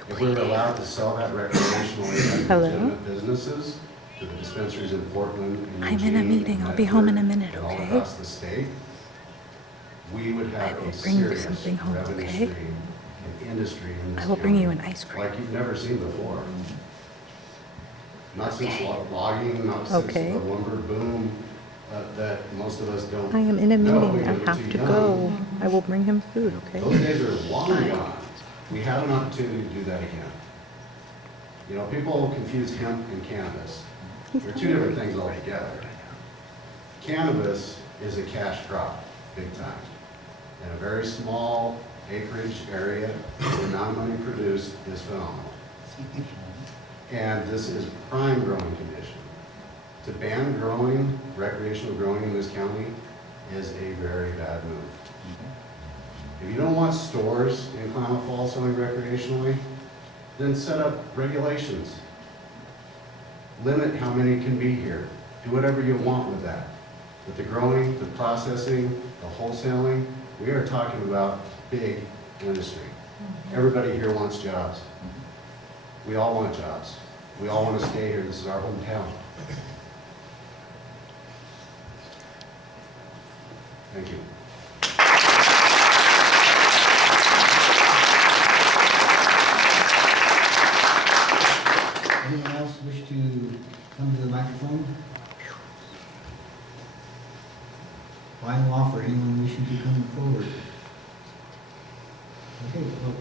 If we were allowed to sell that recreationally at legitimate businesses, to the dispensaries in Portland, and I'm in a Eugene, meeting. and I'll be home in a Medford, minute, and all okay? across the state, we would I have will a bring you serious something home, revenue okay? stream and industry in this I will bring you county an ice cream. like you've never seen before. Not since Okay. logging, not since Okay. the lumber boom that most of us don't I am in a know meeting. I because we're have too to young. go. I will bring him food, okay? Those days are long Bye. gone. We have an opportunity to do that again. You know, people confuse hemp and cannabis. They're two different things altogether. Cannabis is a cash crop, big time. In a very small acreage area, the amount of money produced is phenomenal. And this is prime growing condition. To ban growing, recreational growing in this county is a very bad move. If you don't want stores in Klamath Falls selling recreationally, then set up regulations. Limit how many can be here. Do whatever you want with that. With the growing, the processing, the wholesaling, we are talking about big industry. Everybody here wants jobs. We all want jobs. We all want to stay here. This is our hometown. Thank you. Anyone else wish to come to the microphone? Final offer, anyone wishing to come forward? Okay, well,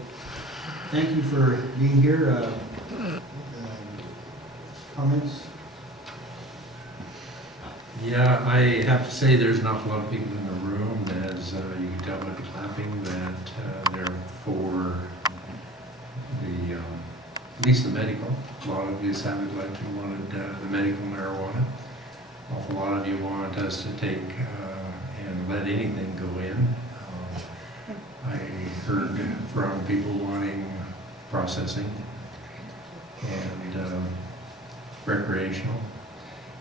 thank you for being here. Comments? Yeah, I have to say there's not a lot of people in the room, as you can tell by the clapping, that they're for the, at least the medical. A lot of you sounded like you wanted the medical marijuana. Awful lot of you want us to take and let anything go in. I heard from people wanting processing and recreational.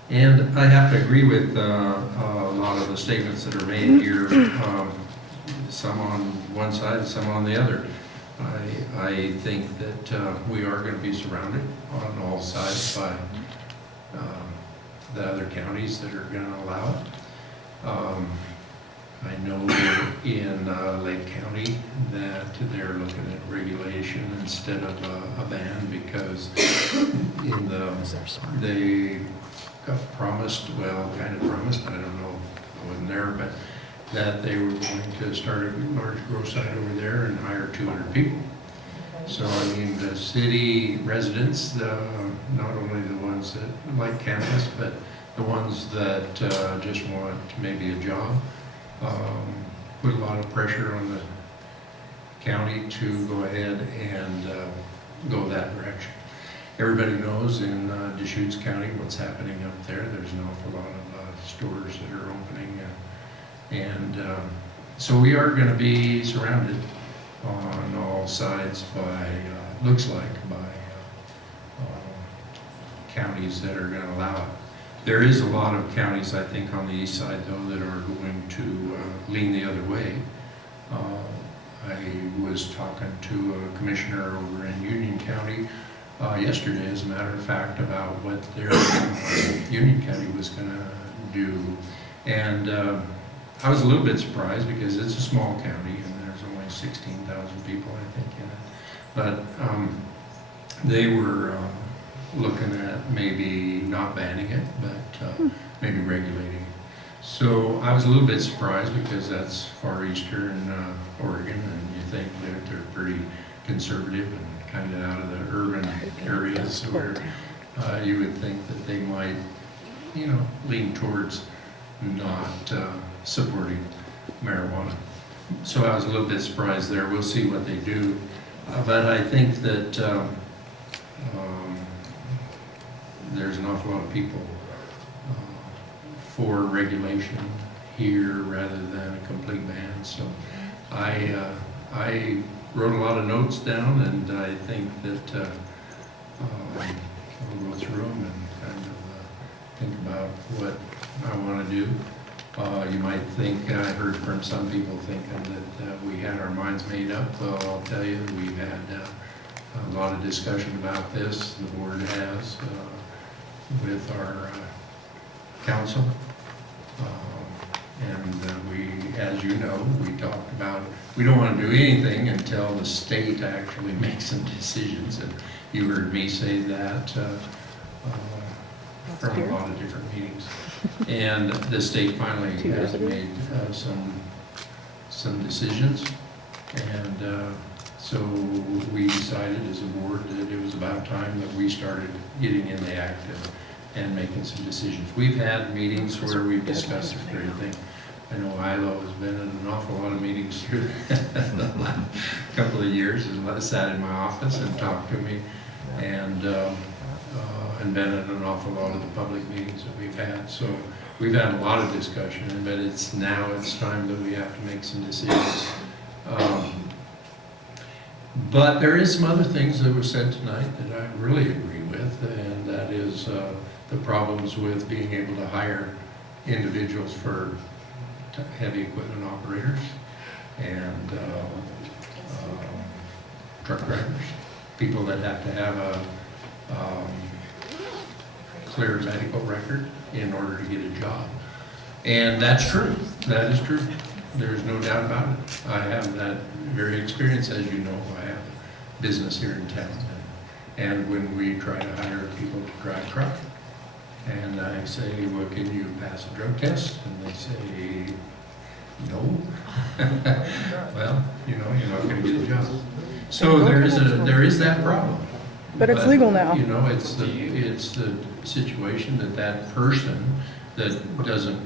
And I have to agree with a lot of the statements that are made here, some on one side, some on the other. I think that we are going to be surrounded on all sides by the other counties that are going to allow it. I know in Lake County that they're looking at regulation instead of a ban, because in they got promised, well, kind of promised, I don't know, I wasn't there, but that they were going to start a large grow site over there and hire 200 people. So, I mean, the city residents, not only the ones that like cannabis, but the ones that just want maybe a job, put a lot of pressure on the county to go ahead and go that direction. Everybody knows in Deschutes County what's happening up there. There's an awful lot of stores that are opening. So we are going to be surrounded on all sides by, looks like, by counties that are going to allow it. There is a lot of counties, I think, on the east side, though, that are going to lean the other way. I was talking to a commissioner over in Union County yesterday, as a matter of fact, about what their Union County was going to do. And I was a little bit surprised because it's a small county and there's only 16,000 people, I think, in it. But they were looking at maybe not banning it, but maybe regulating it. So I was a little bit surprised because that's far eastern Oregon, and you think that they're pretty conservative and kind of out of the urban areas where you would think that they might, you know, lean towards not supporting marijuana. So I was a little bit surprised there. We'll see what they do. But I think that there's an awful lot of people for regulation here rather than a complete ban. So I wrote a lot of notes down, and I think that I'll go through them and kind of think about what I want to do. You might think, I heard from some people thinking that we had our minds made up. Well, I'll tell you, we've had a lot of discussion about this. The board has with our council. And we, as you know, we talked about, we don't want to do anything until the state actually makes some decisions. And you heard me say that from a lot of different meetings. And the state finally has made some decisions. And so we decided as a board that it was about time that we started getting in the act and making some decisions. We've had meetings where we've discussed this very thing. I know Ilo has been in an awful lot of meetings through the last couple of years, has sat in my office and talked to me, and been in an awful lot of the public meetings that we've had. So we've had a lot of discussion, but it's time that we have to make some decisions. But there is some other things that were said tonight that I really agree with, and that is the problems with being able to hire individuals for heavy equipment operators and truck drivers, people that have to have a clear medical record in order to get a job. And that's true. That is true. There's no doubt about it. I have that very experience, as you know. I have business here in town. And when we try to hire people to drive truck, and I say, well, can you pass a drug test? And they say, no. Well, you know, you're not going to get a job. So there is that problem. But it's legal now. You know, it's the situation that person that doesn't,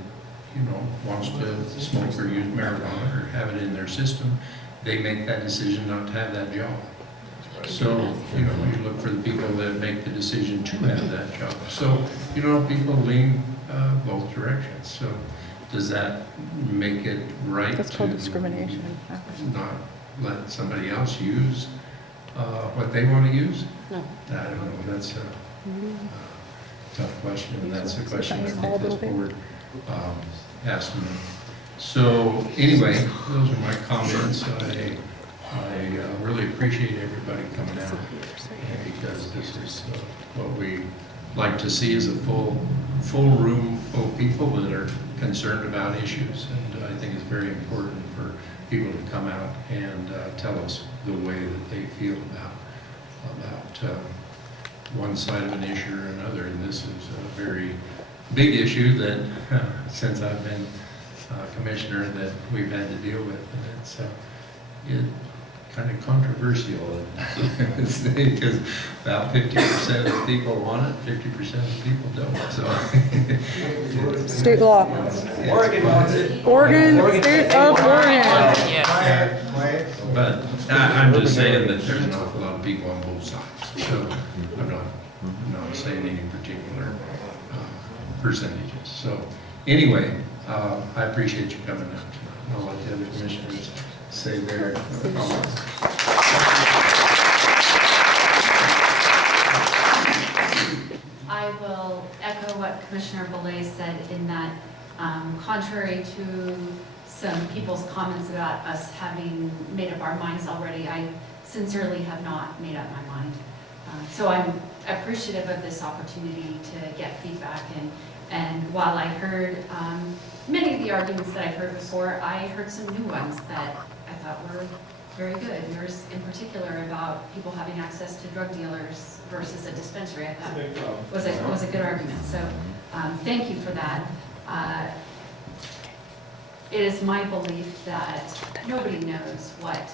you know, wants to smoke or use marijuana or have it in their system, they make that decision not to have that job. So, you know, you look for the people that make the decision to have that job. So, you know, people lean both directions. So does that make it right? That's called discrimination. Not let somebody else use what they want to use? No. I don't know. That's a tough question, and that's a question I think this board asked me. So anyway, those are my comments. I really appreciate everybody coming out, because this is what we like to see is a full room full of people that are concerned about issues, and I think it's very important for people to come out and tell us the way that they feel about one side of an issue or another. And this is a very big issue that since I've been commissioner that we've had to deal with, and it's kind of controversial because about 50% of the people want it, 50% of the people don't. So State law. Oregon wants it. Oregon, state of Oregon. Yes. But I'm just saying that there's an awful lot of people on both sides. So I'm not saying any particular percentages. So anyway, I appreciate you coming out tonight. I'll let the other commissioners say their comments. I will echo what Commissioner Belay said in that, contrary to some people's comments about us having made up our minds already, I sincerely have not made up my mind. So I'm appreciative of this opportunity to get feedback, and while I heard many of the arguments that I've heard before, I heard some new ones that I thought were very good. Yours in particular about people having access to drug dealers versus a dispensary, I thought was a good argument. So thank you for that. It is my belief that nobody knows what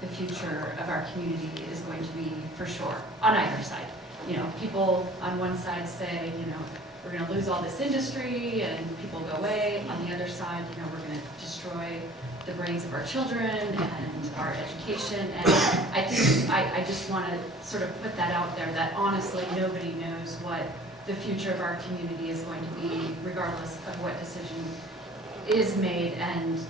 the future of our community is going to be for sure, on either side. You know, people on one side say, you know, we're going to lose all this industry and people go away. On the other side, you know, we're going to destroy the brains of our children and our education. And I think I just want to sort of put that out there, that honestly nobody knows what the future of our community is going to be, regardless of what decision is made. And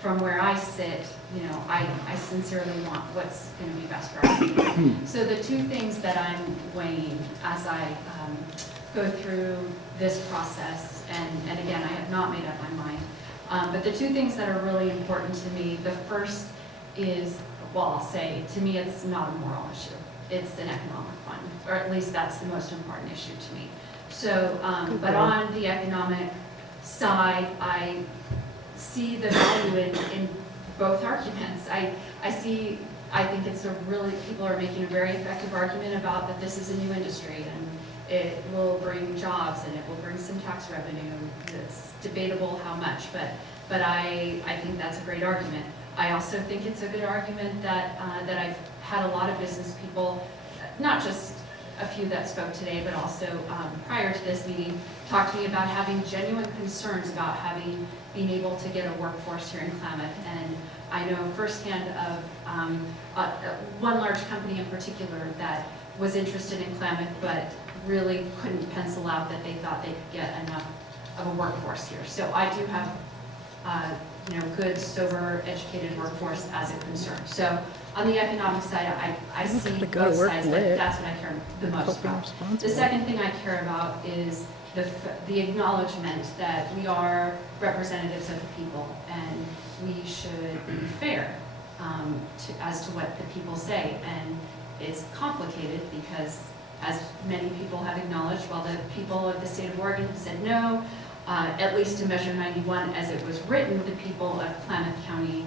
from where I sit, you know, I sincerely want what's going to be best for our community. So the two things that I'm weighing as I go through this process, and again, I have not made up my mind, but the two things that are really important to me, the first is, well, I'll say, to me it's not a moral issue. It's an economic one, or at least that's the most important issue to me. So, but on the economic side, I see the value in both arguments. I think it's a really, people are making a very effective argument about that this is a new industry and it will bring jobs and it will bring some tax revenue. It's debatable how much, but I think that's a great argument. I also think it's a good argument that I've had a lot of business people, not just a few that spoke today, but also prior to this meeting, talk to me about having genuine concerns about being able to get a workforce here in Klamath. And I know firsthand of one large company in particular that was interested in Klamath, but really couldn't pencil out that they thought they could get enough of a workforce here. So I do have good, sober, educated workforce as a concern. So on the economic side, I see both sides, but that's what I care the most about. The second thing I care about is the acknowledgement that we are representatives of the people and we should be fair as to what the people say. And it's complicated because, as many people have acknowledged, while the people of the state of Oregon have said no, at least to Measure 91 as it was written, the people of Klamath County,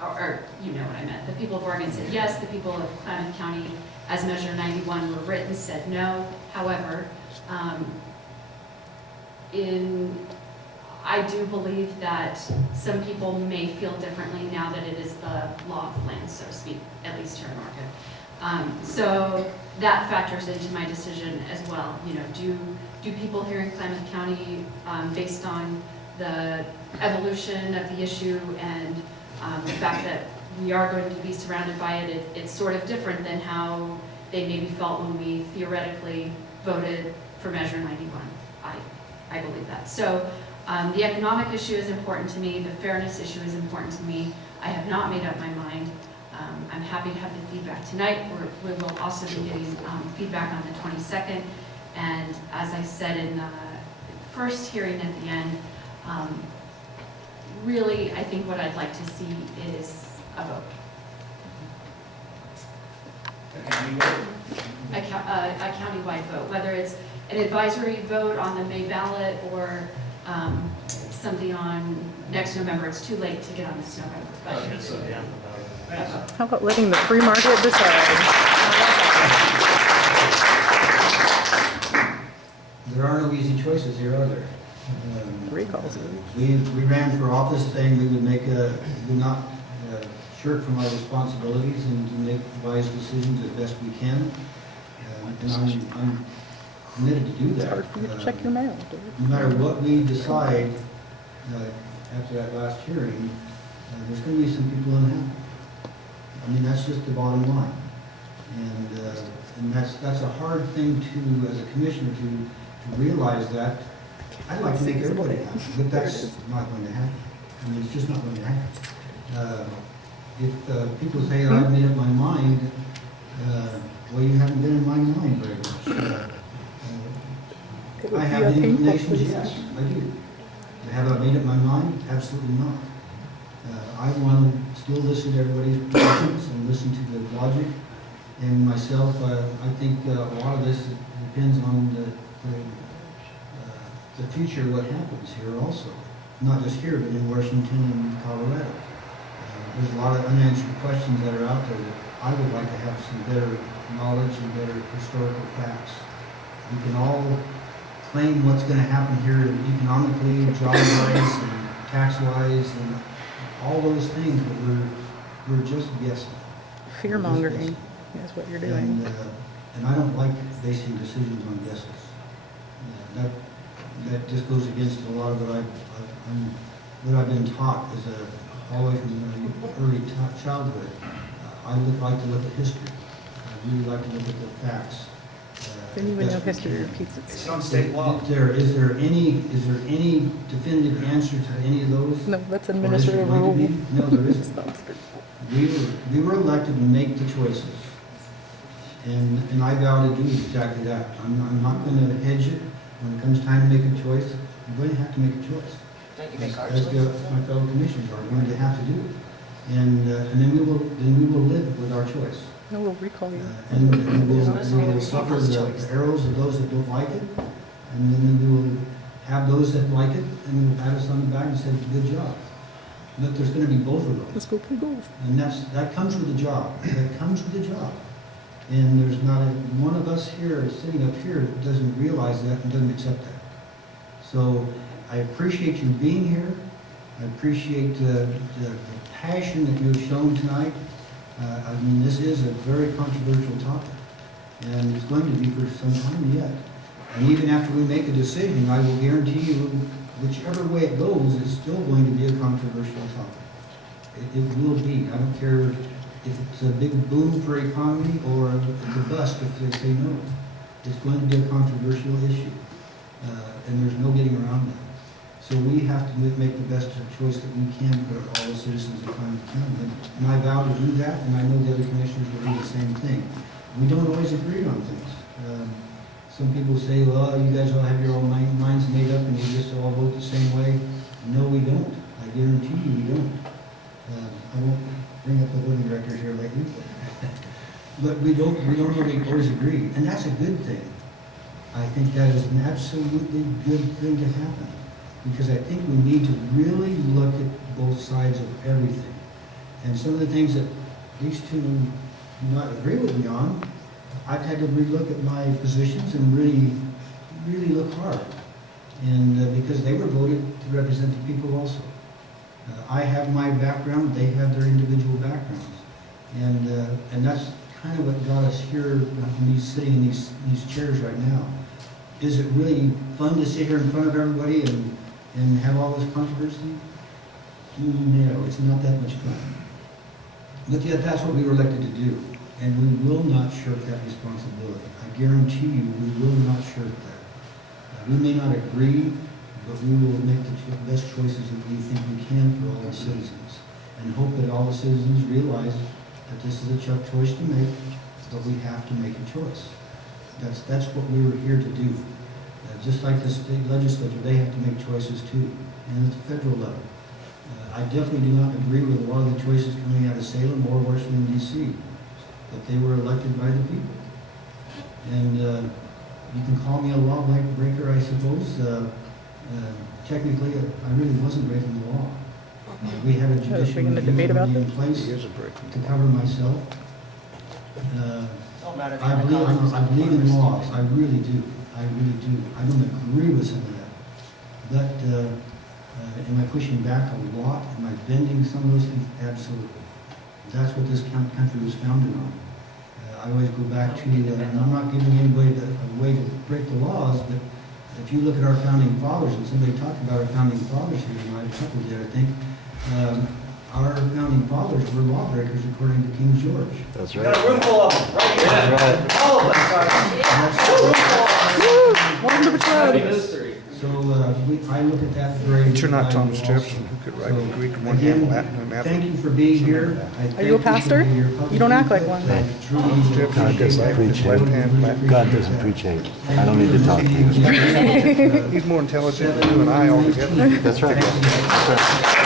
or you know what I meant, the people of Oregon said yes, the people of Klamath County as Measure 91 were written said no. However, I do believe that some people may feel differently now that it is the law of the land, so to speak, at least here in Oregon. So that factors into my decision as well. Do people here in Klamath County, based on the evolution of the issue and the fact that we are going to be surrounded by it, it's sort of different than how they maybe felt when we theoretically voted for Measure 91. I believe that. So the economic issue is important to me. The fairness issue is important to me. I have not made up my mind. I'm happy to have the feedback tonight. We will also be getting feedback on the 22nd. And as I said in the first hearing at the end, really, I think what I'd like to see is a vote. A countywide vote, whether it's an advisory vote on the May ballot or something on next November. It's too late to get on this November budget. How about letting the free market decide? There are no easy choices here, are there? Recalls. We ran for office saying we would not shirk from our responsibilities and to make wise decisions as best we can. And I'm committed to do that. It's hard for you to check your mail, dude. No matter what we decide after that last hearing, there's going to be some people unhappy. I mean, that's just the bottom line. And that's a hard thing to, as a commissioner, to realize that. I'd like to make everybody happy, but that's not going to happen. I mean, it's just not going to happen. If people say, I've made up my mind, well, you haven't been in my mind very much. I have the inclinations, yes, I do. Have I made up my mind? Absolutely not. I want to still listen to everybody's positions and listen to the logic. And myself, I think a lot of this depends on the future, what happens here also. Not just here, but in Washington and Colorado. There's a lot of unanswered questions that are out there that I would like to have some better knowledge and better historical facts. We can all claim what's going to happen here economically, job-wise, and tax-wise, and all those things, but we're just guessing. Fear-mongering is what you're doing. And I don't like basing decisions on guesses. That just goes against a lot of what I've been taught all the way from early childhood. I would like to look at history. I really like to look at the facts. Then you would know history repeats itself. It's not state law. Is there any definitive answer to any of those? No, that's administrative rule. No, there isn't. We were elected to make the choices. And I vow to do exactly that. I'm not going to hedge it. When it comes time to make a choice, I'm going to have to make a choice. As my fellow commissioners are going to have to do it. And then we will live with our choice. No, we'll recall you. And we will suffer the arrows of those that don't like it. And then we will have those that like it and will pat us on the back and say, good job. But there's gonna be both of those. Let's go play golf. And that comes with the job. That comes with the job. And there's not one of us here, sitting up here, that doesn't realize that and doesn't accept that. So I appreciate you being here. I appreciate the passion that you've shown tonight. I mean, this is a very controversial topic, and it's going to be for some time yet. And even after we make a decision, I will guarantee you, whichever way it goes, it's still going to be a controversial topic. It will be. I don't care if it's a big boom for economy or it's a bust if they say no. It's going to be a controversial issue, and there's no getting around that. So we have to make the best choice that we can for all the citizens of Klamath County. And I vow to do that, and I know the other commissioners will do the same thing. We don't always agree on things. Some people say, well, you guys all have your own minds made up and you just all vote the same way. No, we don't. I guarantee you we don't. I won't bring up the voting record here lately. But we don't always agree, and that's a good thing. I think that is an absolutely good thing to happen. Because I think we need to really look at both sides of everything. And some of the things that these two do not agree with me on, I've had to relook at my positions and really look hard. And because they were voted to represent the people also. I have my background, they have their individual backgrounds. And that's kind of what got us here, sitting in these chairs right now. Is it really fun to sit here in front of everybody and have all this controversy? No, it's not that much fun. But yet that's what we were elected to do. And we will not shirk that responsibility. I guarantee you, we will not shirk that. We may not agree, but we will make the best choices that we think we can for all the citizens. And hope that all the citizens realize that this is a tough choice to make, but we have to make a choice. That's what we were here to do. Just like the state legislature, they have to make choices too, and at the federal level. I definitely do not agree with a lot of the choices coming out of Salem or Washington, D.C., but they were elected by the people. And you can call me a lawbreaker, I suppose. Technically, I really wasn't breaking the law. We had a judicial review in place to cover myself. I believe in laws, I really do. I really do. I don't agree with some of that. But am I pushing back a lot? Am I bending some of those things? Absolutely. That's what this country was founded on. I always go back to, and I'm not giving anybody a way to break the laws, but if you look at our founding fathers, and somebody talked about our founding fathers here tonight, a couple did, I think, our founding fathers were lawbreakers according to King George. That's Got a room full of them, right here. That's right. All of us. Welcome to the club. So I look at that very. But you're not Thomas valuable also. Jefferson, who could write So, a Greek one hand Latin and that. Thank you for being here. Are you a pastor? You don't act like one. God doesn't preach left hand Latin. God doesn't preach hate. I don't need to talk to you. He's more intelligent than you and I all together. That's right. That's right.